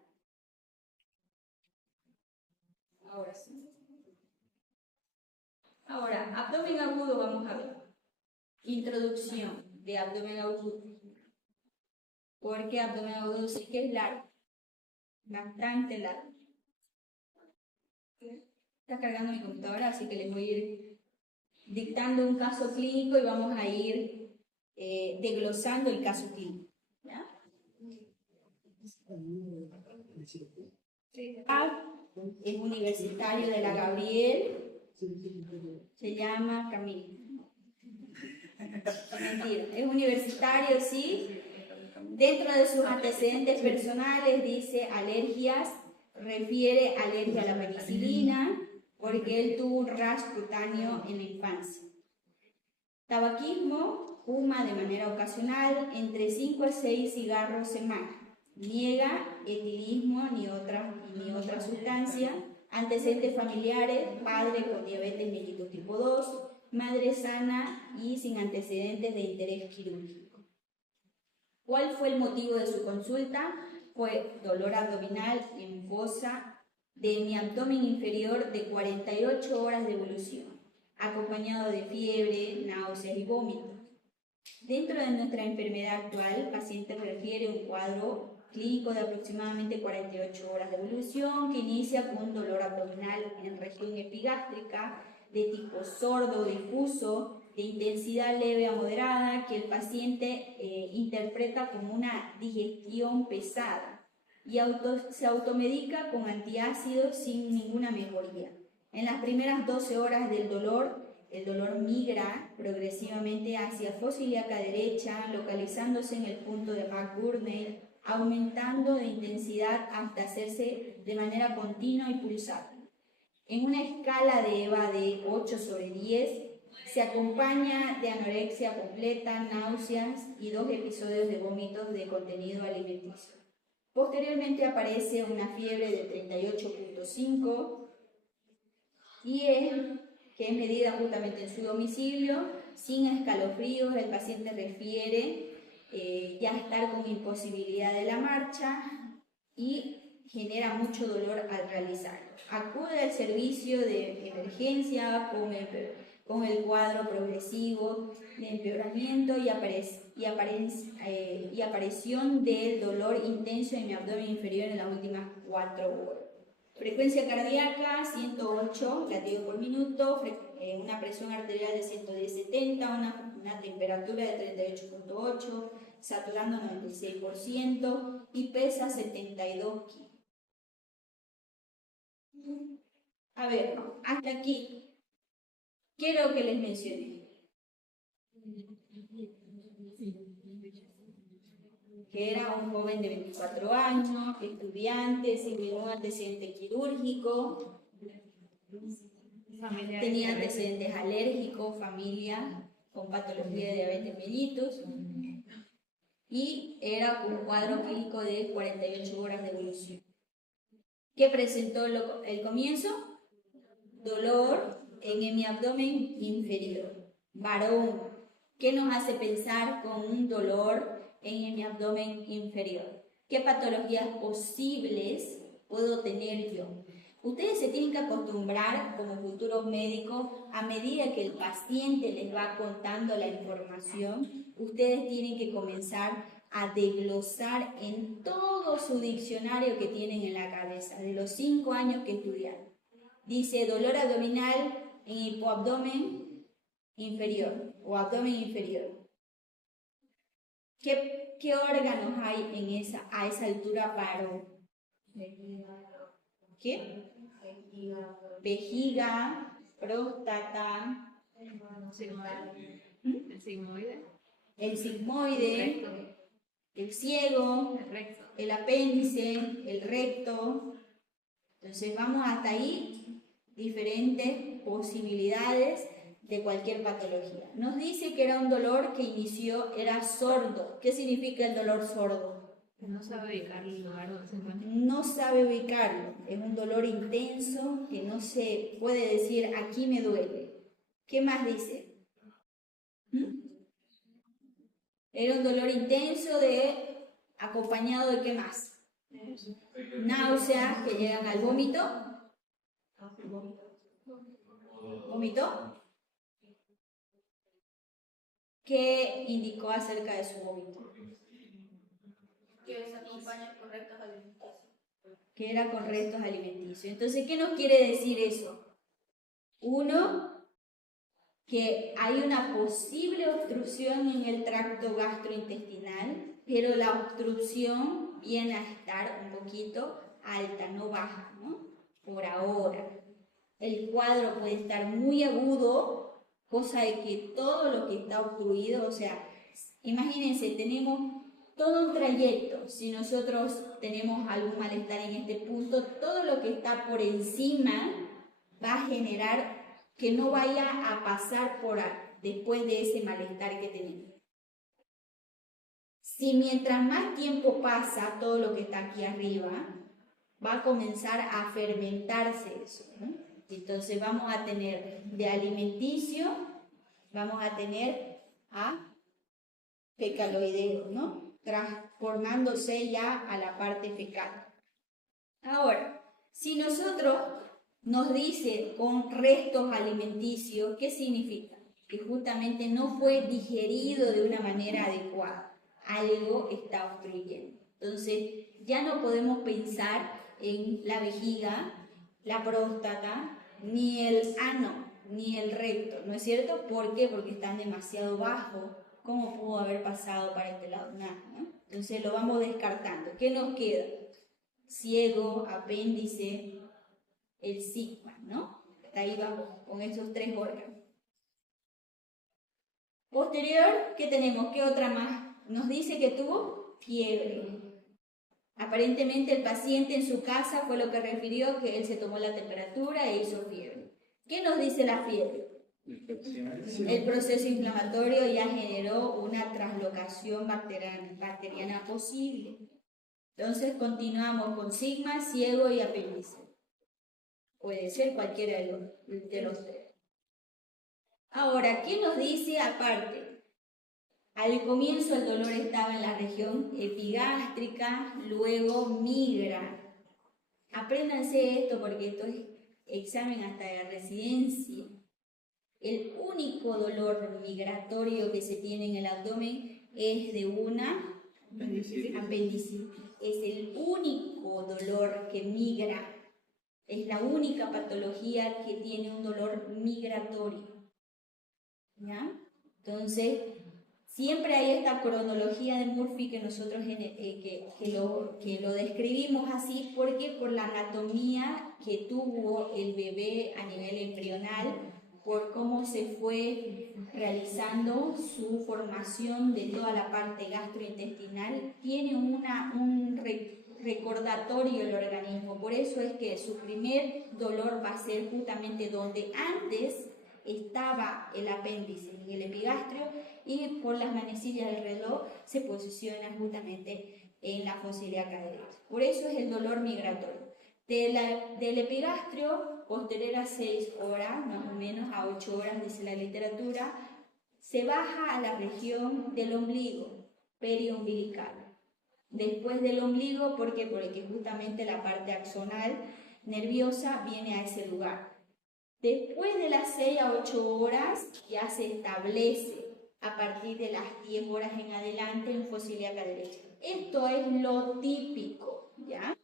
Ahora sí. Ahora, abdomen agudo vamos a ver. Introducción de abdomen agudo. Porque abdomen agudo sí que es largo. Bastante largo. Está cargando mi computadora, así que les voy a ir dictando un caso clínico y vamos a ir desglosando el caso clínico. ¿Ya? Es universitario de la Gabriel, se llama Camilo. Mentira, es universitario, sí. Dentro de sus antecedentes personales dice alergias, refiere alergia a la penicilina, porque él tuvo un rash cutáneo en la infancia. Tabaquismo, fuma de manera ocasional entre 5 a 6 cigarros semana. Niega etilismo ni otra sustancia. Antecedentes familiares, padre con diabetes mellitus tipo 2, madre sana y sin antecedentes de interés quirúrgico. ¿Cuál fue el motivo de su consulta? Fue dolor abdominal en fosa de mi abdomen inferior de 48 horas de evolución, acompañado de fiebre, náuseas y vómitos. Dentro de nuestra enfermedad actual, el paciente refiere un cuadro clínico de aproximadamente 48 horas de evolución que inicia con dolor abdominal en región epigástrica de tipo sordo difuso, de intensidad leve a moderada, que el paciente interpreta como una digestión pesada y se automedica con antiácidos sin ninguna mejoría. En las primeras 12 horas del dolor, el dolor migra progresivamente hacia fosa ilíaca derecha, localizándose en el punto de McBurney, aumentando de intensidad hasta hacerse de manera continua y pulsante. En una escala de EVA de 8 sobre 10, se acompaña de anorexia completa, náuseas y 2 episodios de vómitos de contenido alimenticio. Posteriormente aparece una fiebre de 38.5 que es medida justamente en su domicilio, sin escalofríos. El paciente refiere ya estar con imposibilidad de la marcha y genera mucho dolor al realizarlo. Acude al servicio de emergencia con el cuadro progresivo de empeoramiento y aparición del dolor intenso en mi abdomen inferior en las últimas 4 horas. Frecuencia cardíaca 108 latidos por minuto, una presión arterial de 110/70, una temperatura de 38.8, saturando 96% y pesa 72 kilos. A ver, hasta aquí, quiero que les mencione que era un joven de 24 años, estudiante, sin ningún antecedente quirúrgico, tenía antecedentes alérgicos, familia con patología de diabetes mellitus y era un cuadro clínico de 48 horas de evolución. ¿Qué presentó el comienzo? Dolor en mi abdomen inferior. Varón. ¿Qué nos hace pensar con un dolor en mi abdomen inferior? ¿Qué patologías posibles puedo tener yo? Ustedes se tienen que acostumbrar como futuros médicos, a medida que el paciente les va contando la información, ustedes tienen que comenzar a desglosar en todo su diccionario que tienen en la cabeza, de los 5 años que estudiaron. Dice dolor abdominal en hipoabdomen inferior o abdomen inferior. ¿Qué órganos hay a esa altura varón? ¿Qué? Vejiga, próstata, el sigmoide, el ciego, el apéndice, el recto. Entonces vamos hasta ahí, diferentes posibilidades de cualquier patología. Nos dice que era un dolor que inició, era sordo. ¿Qué significa el dolor sordo? No sabe ubicar el lugar donde se encuentra. No sabe ubicarlo. Es un dolor intenso que no se puede decir aquí me duele. ¿Qué más dice? Era un dolor intenso acompañado de ¿qué más? Náuseas que llegan al vómito. ¿Vómito? ¿Qué indicó acerca de su vómito? Que se acompaña con restos alimenticios. Que era con restos alimenticios. Entonces, ¿qué nos quiere decir eso? Uno, que hay una posible obstrucción en el tracto gastrointestinal, pero la obstrucción viene a estar un poquito alta, no baja, ¿no? Por ahora. El cuadro puede estar muy agudo, cosa de que todo lo que está obstruido, o sea, imagínense, tenemos todo un trayecto. Si nosotros tenemos algún malestar en este punto, todo lo que está por encima va a generar que no vaya a pasar después de ese malestar que tenemos. Si mientras más tiempo pasa, todo lo que está aquí arriba va a comenzar a fermentarse eso, ¿no? Entonces vamos a tener de alimenticio, vamos a tener a fecaloideo, ¿no? Transformándose ya a la parte fecal. Ahora, si nosotros nos dice con restos alimenticios, ¿qué significa? Que justamente no fue digerido de una manera adecuada. Algo está obstruyendo. Entonces, ya no podemos pensar en la vejiga, la próstata, ni el ano, ni el recto, ¿no es cierto? ¿Por qué? Porque están demasiado bajos. ¿Cómo pudo haber pasado para este lado? Nada, ¿no? Entonces lo vamos descartando. ¿Qué nos queda? Ciego, apéndice, el sigma, ¿no? Hasta ahí vamos, con esos 3 órganos. Posterior, ¿qué tenemos? ¿Qué otra más? Nos dice que tuvo fiebre. Aparentemente el paciente en su casa fue lo que refirió, que él se tomó la temperatura e hizo fiebre. ¿Qué nos dice la fiebre? El proceso inflamatorio ya generó una translocación bacteriana posible. Entonces continuamos con sigma, ciego y apéndice. Puede ser cualquiera de los 3. Ahora, ¿qué nos dice aparte? Al comienzo el dolor estaba en la región epigástrica, luego migra. Apréndanse esto porque esto es examen hasta de residencia. El único dolor migratorio que se tiene en el abdomen es de una apendicitis. Es el único dolor que migra. Es la única patología que tiene un dolor migratorio. ¿Ya? Entonces, siempre hay esta cronología de Murphy que nosotros que lo describimos así porque por la anatomía que tuvo el bebé a nivel embrional, por cómo se fue realizando su formación de toda la parte gastrointestinal, tiene un recordatorio el organismo. Por eso es que su primer dolor va a ser justamente donde antes estaba el apéndice, en el epigastrio, y por las manecillas del reloj se posiciona justamente en la fosa ilíaca derecha. Por eso es el dolor migratorio. Del epigastrio, posterior a 6 horas, más o menos a 8 horas, dice la literatura, se baja a la región del ombligo, periumbilical. Después del ombligo, ¿por qué? Porque justamente la parte axonal nerviosa viene a ese lugar. Después de las 6 a 8 horas ya se establece a partir de las 10 horas en adelante en fosa ilíaca derecha. Esto es lo típico, ¿ya?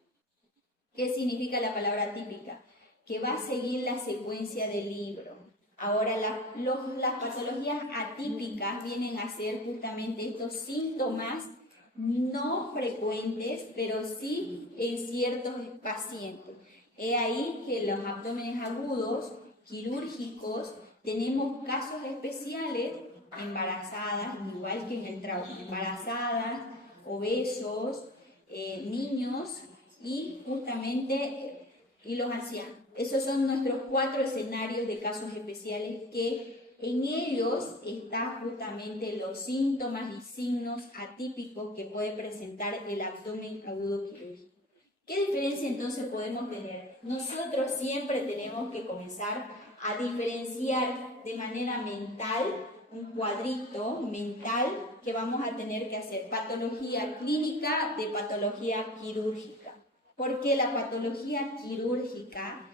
¿Qué significa la palabra típica? Que va a seguir la secuencia del libro. Ahora, las patologías atípicas vienen a ser justamente estos síntomas no frecuentes, pero sí en ciertos pacientes. He ahí que los abdómenes agudos, quirúrgicos, tenemos casos especiales, embarazadas, igual que en el trauma, embarazadas, obesos, niños y justamente y los ancianos. Esos son nuestros 4 escenarios de casos especiales que en ellos están justamente los síntomas y signos atípicos que puede presentar el abdomen agudo quirúrgico. ¿Qué diferencia entonces podemos tener? Nosotros siempre tenemos que comenzar a diferenciar de manera mental, un cuadrito mental que vamos a tener que hacer patología clínica de patología quirúrgica. Porque la patología quirúrgica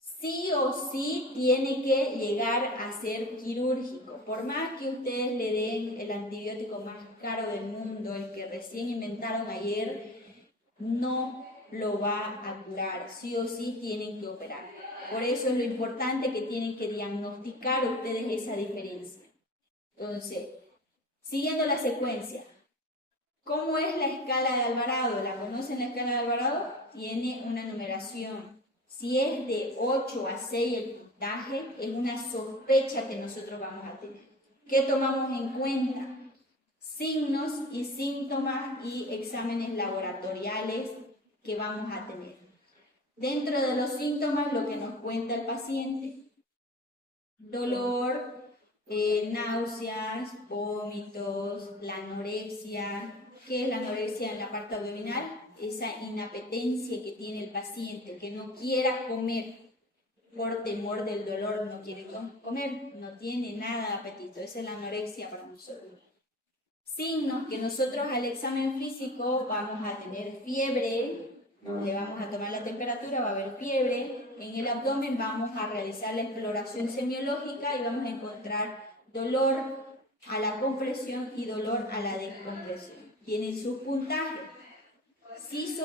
sí o sí tiene que llegar a ser quirúrgico. Por más que ustedes le den el antibiótico más caro del mundo, el que recién inventaron ayer, no lo va a curar. Sí o sí tienen que operar. Por eso es lo importante que tienen que diagnosticar ustedes esa diferencia. Entonces, siguiendo la secuencia, ¿cómo es la escala de Alvarado? ¿La conocen la escala de Alvarado? Tiene una numeración. Si es de 8 a 6 el puntaje, es una sospecha que nosotros vamos a tener. ¿Qué tomamos en cuenta? Signos y síntomas y exámenes laboratoriales que vamos a tener. Dentro de los síntomas, lo que nos cuenta el paciente: dolor, náuseas, vómitos, la anorexia. ¿Qué es la anorexia en la parte abdominal? Esa inapetencia que tiene el paciente, que no quiera comer por temor del dolor, no quiere comer, no tiene nada de apetito. Esa es la anorexia para nosotros. Signos que nosotros al examen físico vamos a tener fiebre, le vamos a tomar la temperatura, va a haber fiebre. En el abdomen vamos a realizar la exploración semiológica y vamos a encontrar dolor a la compresión y dolor a la descompresión. Tienen sus puntajes. Sí,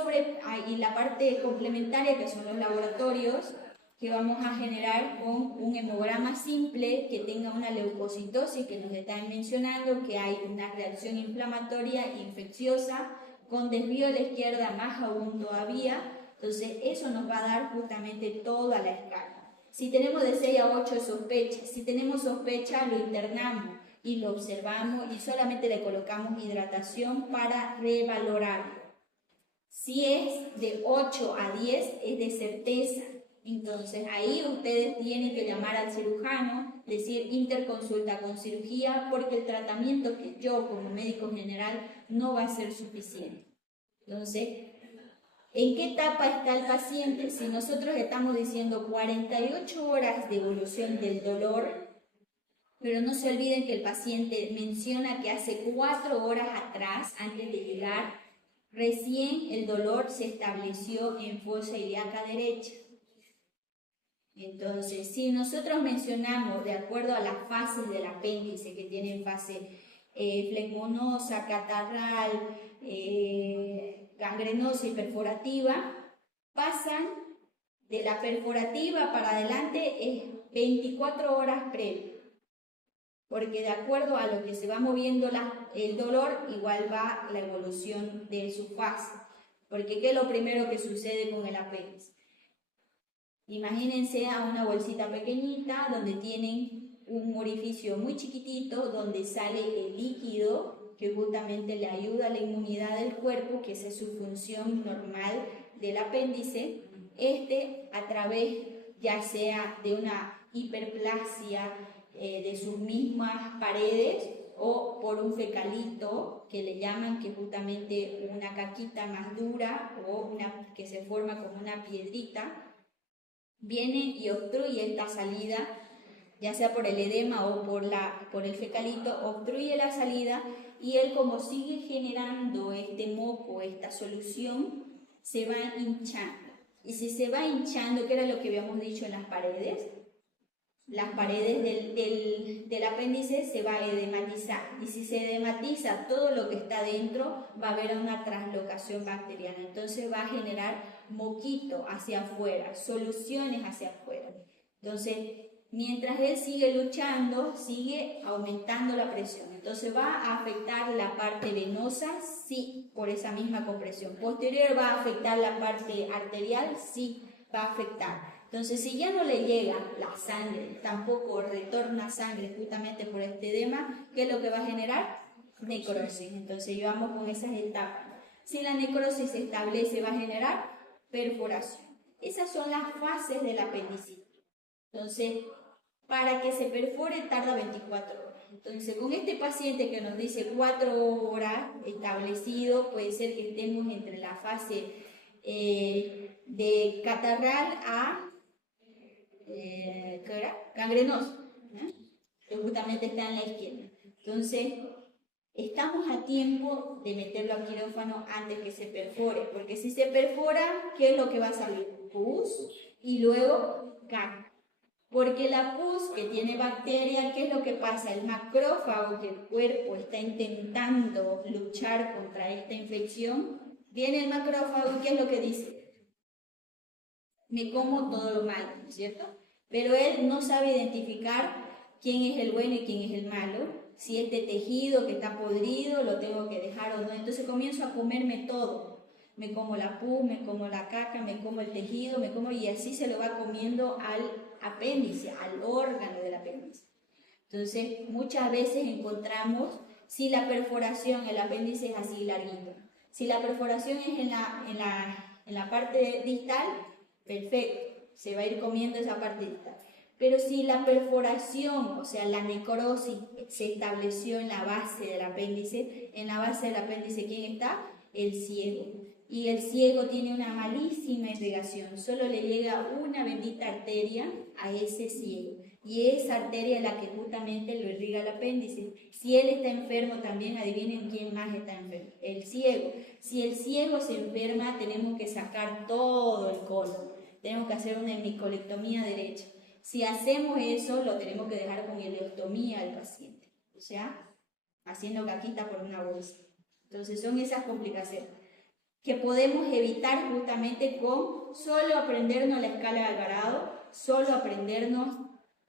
y la parte complementaria, que son los laboratorios, que vamos a generar con un hemograma simple que tenga una leucocitosis, que nos están mencionando que hay una reacción inflamatoria infecciosa con desvío a la izquierda más aún todavía. Entonces eso nos va a dar justamente toda la escala. Si tenemos de 6 a 8 sospecha, si tenemos sospecha lo internamos y lo observamos y solamente le colocamos hidratación para revalorarlo. Si es de 8 a 10 es de certeza. Entonces ahí ustedes tienen que llamar al cirujano, decir interconsulta con cirugía, porque el tratamiento que yo como médico general no va a ser suficiente. Entonces, ¿en qué etapa está el paciente? Si nosotros estamos diciendo 48 horas de evolución del dolor, pero no se olviden que el paciente menciona que hace 4 horas atrás, antes de llegar, recién el dolor se estableció en fosa ilíaca derecha. Entonces, si nosotros mencionamos de acuerdo a las fases del apéndice, que tienen fase flegmonosa, catarral, gangrenosa y perforativa, pasan de la perforativa para adelante es 24 horas previo. Porque de acuerdo a lo que se va moviendo el dolor, igual va la evolución de su fase. Porque ¿qué es lo primero que sucede con el apéndice? Imagínense a una bolsita pequeñita donde tienen un orificio muy chiquitito donde sale el líquido que justamente le ayuda a la inmunidad del cuerpo, que esa es su función normal del apéndice. A través ya sea de una hiperplasia de sus mismas paredes o por un fecalito que le llaman, que es justamente una caquita más dura o que se forma como una piedrita, viene y obstruye esta salida, ya sea por el edema o por el fecalito, obstruye la salida, y él, como sigue generando este moco, esta solución, se va hinchando. Y si se va hinchando, ¿qué era lo que habíamos dicho en las paredes? Las paredes del apéndice se va a edematizar, y si se edematiza todo lo que está dentro, va a haber una translocación bacteriana. Entonces va a generar moquito hacia afuera, soluciones hacia afuera. Entonces, mientras él sigue luchando, sigue aumentando la presión. Entonces va a afectar la parte venosa, sí, por esa misma compresión. Posterior va a afectar la parte arterial, sí, va a afectar. Entonces, si ya no le llega la sangre, tampoco retorna sangre justamente por este edema, ¿qué es lo que va a generar? Necrosis. Entonces, llevamos con esas etapas. Si la necrosis se establece, va a generar perforación. Esas son las fases del apendicitis. Entonces, para que se perfore tarda 24 horas. Entonces, con este paciente que nos dice 4 horas establecido, puede ser que estemos entre la fase de catarral a ¿qué era? Gangrenoso, ¿eh? Que justamente está en la izquierda. Entonces, estamos a tiempo de meterlo a quirófano antes que se perfore, porque si se perfora, ¿qué es lo que va a salir? Pus y luego caca. Porque la pus que tiene bacteria, ¿qué es lo que pasa? El macrófago que el cuerpo está intentando luchar contra esta infección, viene el macrófago, ¿qué es lo que dice? Me como todo lo malo, ¿cierto? Pero él no sabe identificar quién es el bueno y quién es el malo, si este tejido que está podrido lo tengo que dejar o no. Entonces comienzo a comerme todo. Me como la pus, me como la caca, me como el tejido, me como y así se lo va comiendo al apéndice, al órgano del apéndice. Entonces muchas veces encontramos, si la perforación, el apéndice es así larguito, si la perforación es en la parte distal, perfecto, se va a ir comiendo esa parte distal. Pero si la perforación, o sea, la necrosis, se estableció en la base del apéndice, en la base del apéndice, ¿quién está? El ciego. Y el ciego tiene una malísima irrigación, solo le llega una bendita arteria a ese ciego. Y esa arteria es la que justamente lo irriga el apéndice. Si él está enfermo también, adivinen quién más está enfermo, el ciego. Si el ciego se enferma, tenemos que sacar todo el colon, tenemos que hacer una hemicolectomía derecha. Si hacemos eso, lo tenemos que dejar con ileostomía al paciente, o sea, haciendo caquita por una bolsa. Entonces son esas complicaciones que podemos evitar justamente con solo aprendernos la escala de Alvarado, solo aprendernos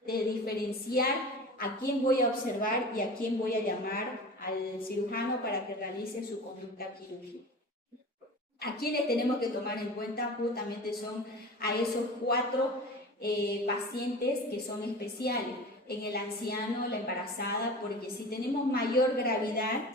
de diferenciar a quién voy a observar y a quién voy a llamar al cirujano para que realice su conducta quirúrgica. A quienes tenemos que tomar en cuenta justamente son a esos 4 pacientes que son especiales. En el anciano, la embarazada, porque si tenemos mayor gravedad,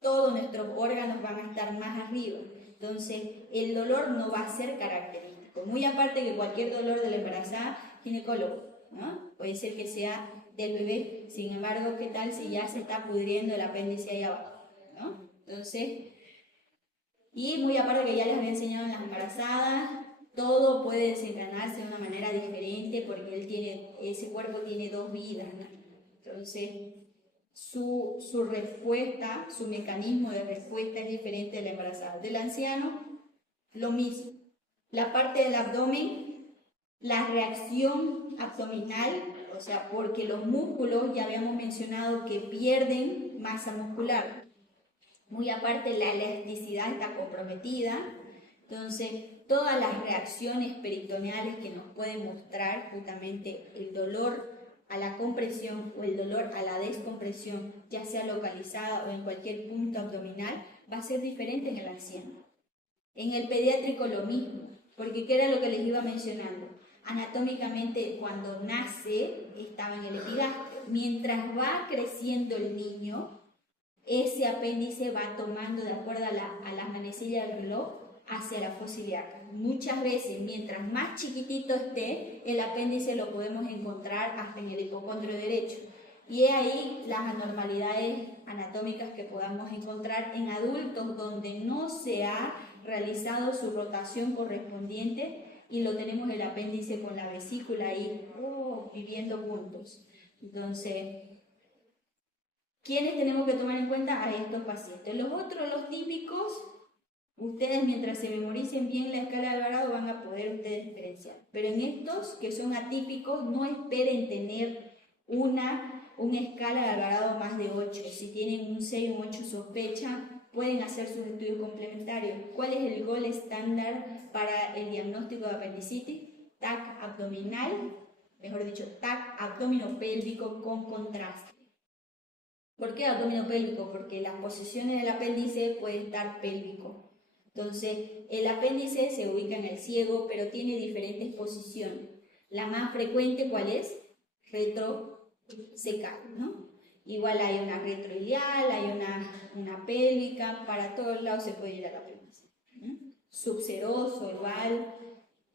todos nuestros órganos van a estar más arriba. Entonces, el dolor no va a ser característico. Muy aparte que cualquier dolor de la embarazada, ginecólogo, ¿no? Puede ser que sea del bebé. Sin embargo, ¿qué tal si ya se está pudriendo el apéndice ahí abajo, ¿no? Entonces, y muy aparte que ya les había enseñado en las embarazadas, todo puede desencadenarse de una manera diferente porque ese cuerpo tiene 2 vidas, ¿no? Entonces, su respuesta, su mecanismo de respuesta es diferente de la embarazada. Del anciano, lo mismo. La parte del abdomen, la reacción abdominal, o sea, porque los músculos, ya habíamos mencionado que pierden masa muscular. Muy aparte, la elasticidad está comprometida. Entonces, todas las reacciones peritoneales que nos pueden mostrar justamente el dolor a la compresión o el dolor a la descompresión, ya sea localizada o en cualquier punto abdominal, va a ser diferente en el anciano. En el pediátrico lo mismo, porque ¿qué era lo que les iba mencionando? Anatómicamente, cuando nace, estaba en el epigastrio. Mientras va creciendo el niño, ese apéndice va tomando, de acuerdo a las manecillas del reloj, hacia la fosa ilíaca. Muchas veces, mientras más chiquitito esté, el apéndice lo podemos encontrar hasta en el hipocondrio derecho. Y es ahí las anormalidades anatómicas que podamos encontrar en adultos donde no se ha realizado su rotación correspondiente y lo tenemos el apéndice con la vesícula ahí, viviendo juntos. Entonces, ¿quiénes tenemos que tomar en cuenta? A estos pacientes. Los otros, los típicos, ustedes mientras se memoricen bien la escala de Alvarado van a poder ustedes diferenciar. Pero en estos que son atípicos, no esperen tener una escala de Alvarado más de 8. Si tienen un 6 o un 8 sospecha, pueden hacer sus estudios complementarios. ¿Cuál es el gol estándar para el diagnóstico de apendicitis? TAC abdominal, mejor dicho, TAC abdominopélvico con contraste. ¿Por qué abdominopélvico? Porque las posiciones del apéndice pueden estar pélvico. Entonces, el apéndice se ubica en el ciego, pero tiene diferentes posiciones. La más frecuente, ¿cuál es? Retrocecal, ¿no? Igual hay una retroilial, hay una pélvica, para todos lados se puede ir al apéndice. Subseroso, igual,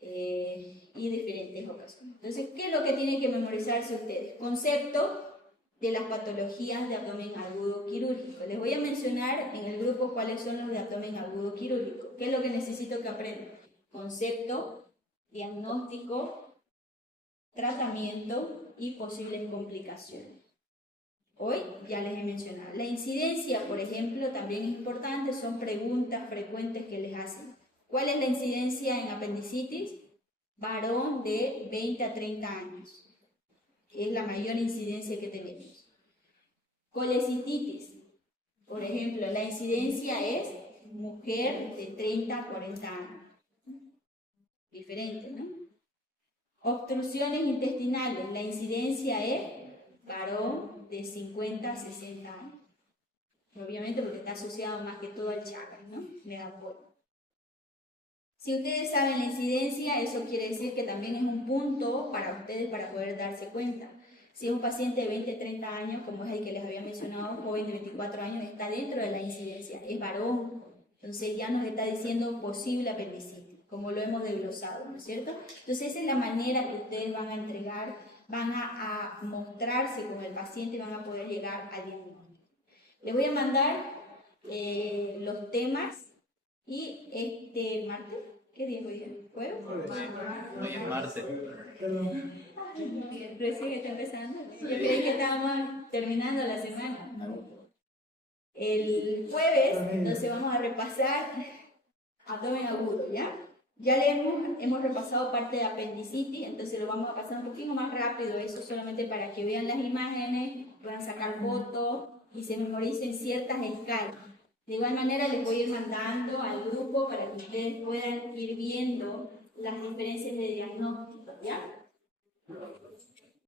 y diferentes ocasiones. Entonces, ¿qué es lo que tienen que memorizarse ustedes? Concepto de las patologías de abdomen agudo quirúrgico. Les voy a mencionar en el grupo cuáles son los de abdomen agudo quirúrgico. ¿Qué es lo que necesito que aprendan? Concepto, diagnóstico, tratamiento y posibles complicaciones. Hoy ya les he mencionado. La incidencia, por ejemplo, también es importante, son preguntas frecuentes que les hacen. ¿Cuál es la incidencia en apendicitis? Varón de 20 a 30 años. Es la mayor incidencia que tenemos. Colecistitis, por ejemplo, la incidencia es mujer de 30 a 40 años. Diferente, ¿no? Obstrucciones intestinales, la incidencia es varón de 50 a 60 años. Obviamente porque está asociado más que todo al chakra, ¿no? Megapolio. Si ustedes saben la incidencia, eso quiere decir que también es un punto para ustedes para poder darse cuenta. Si es un paciente de 20, 30 años, como es el que les había mencionado, un joven de 24 años, está dentro de la incidencia, es varón. Entonces ya nos está diciendo posible apendicitis, como lo hemos desglosado, ¿no es cierto? Entonces esa es la manera que ustedes van a entregar, van a mostrarse con el paciente y van a poder llegar al diagnóstico. Les voy a mandar los temas. Y este martes, ¿qué día es hoy día? ¿Jueves? Hoy es martes. Recién está empezando. Yo creí que estábamos terminando la semana. El jueves, entonces vamos a repasar abdomen agudo, ¿ya? Ya hemos repasado parte de apendicitis, entonces lo vamos a pasar un poquito más rápido, eso solamente para que vean las imágenes, puedan sacar fotos y se memoricen ciertas escalas. De igual manera les voy a ir mandando al grupo para que ustedes puedan ir viendo las diferencias de diagnóstico, ¿ya?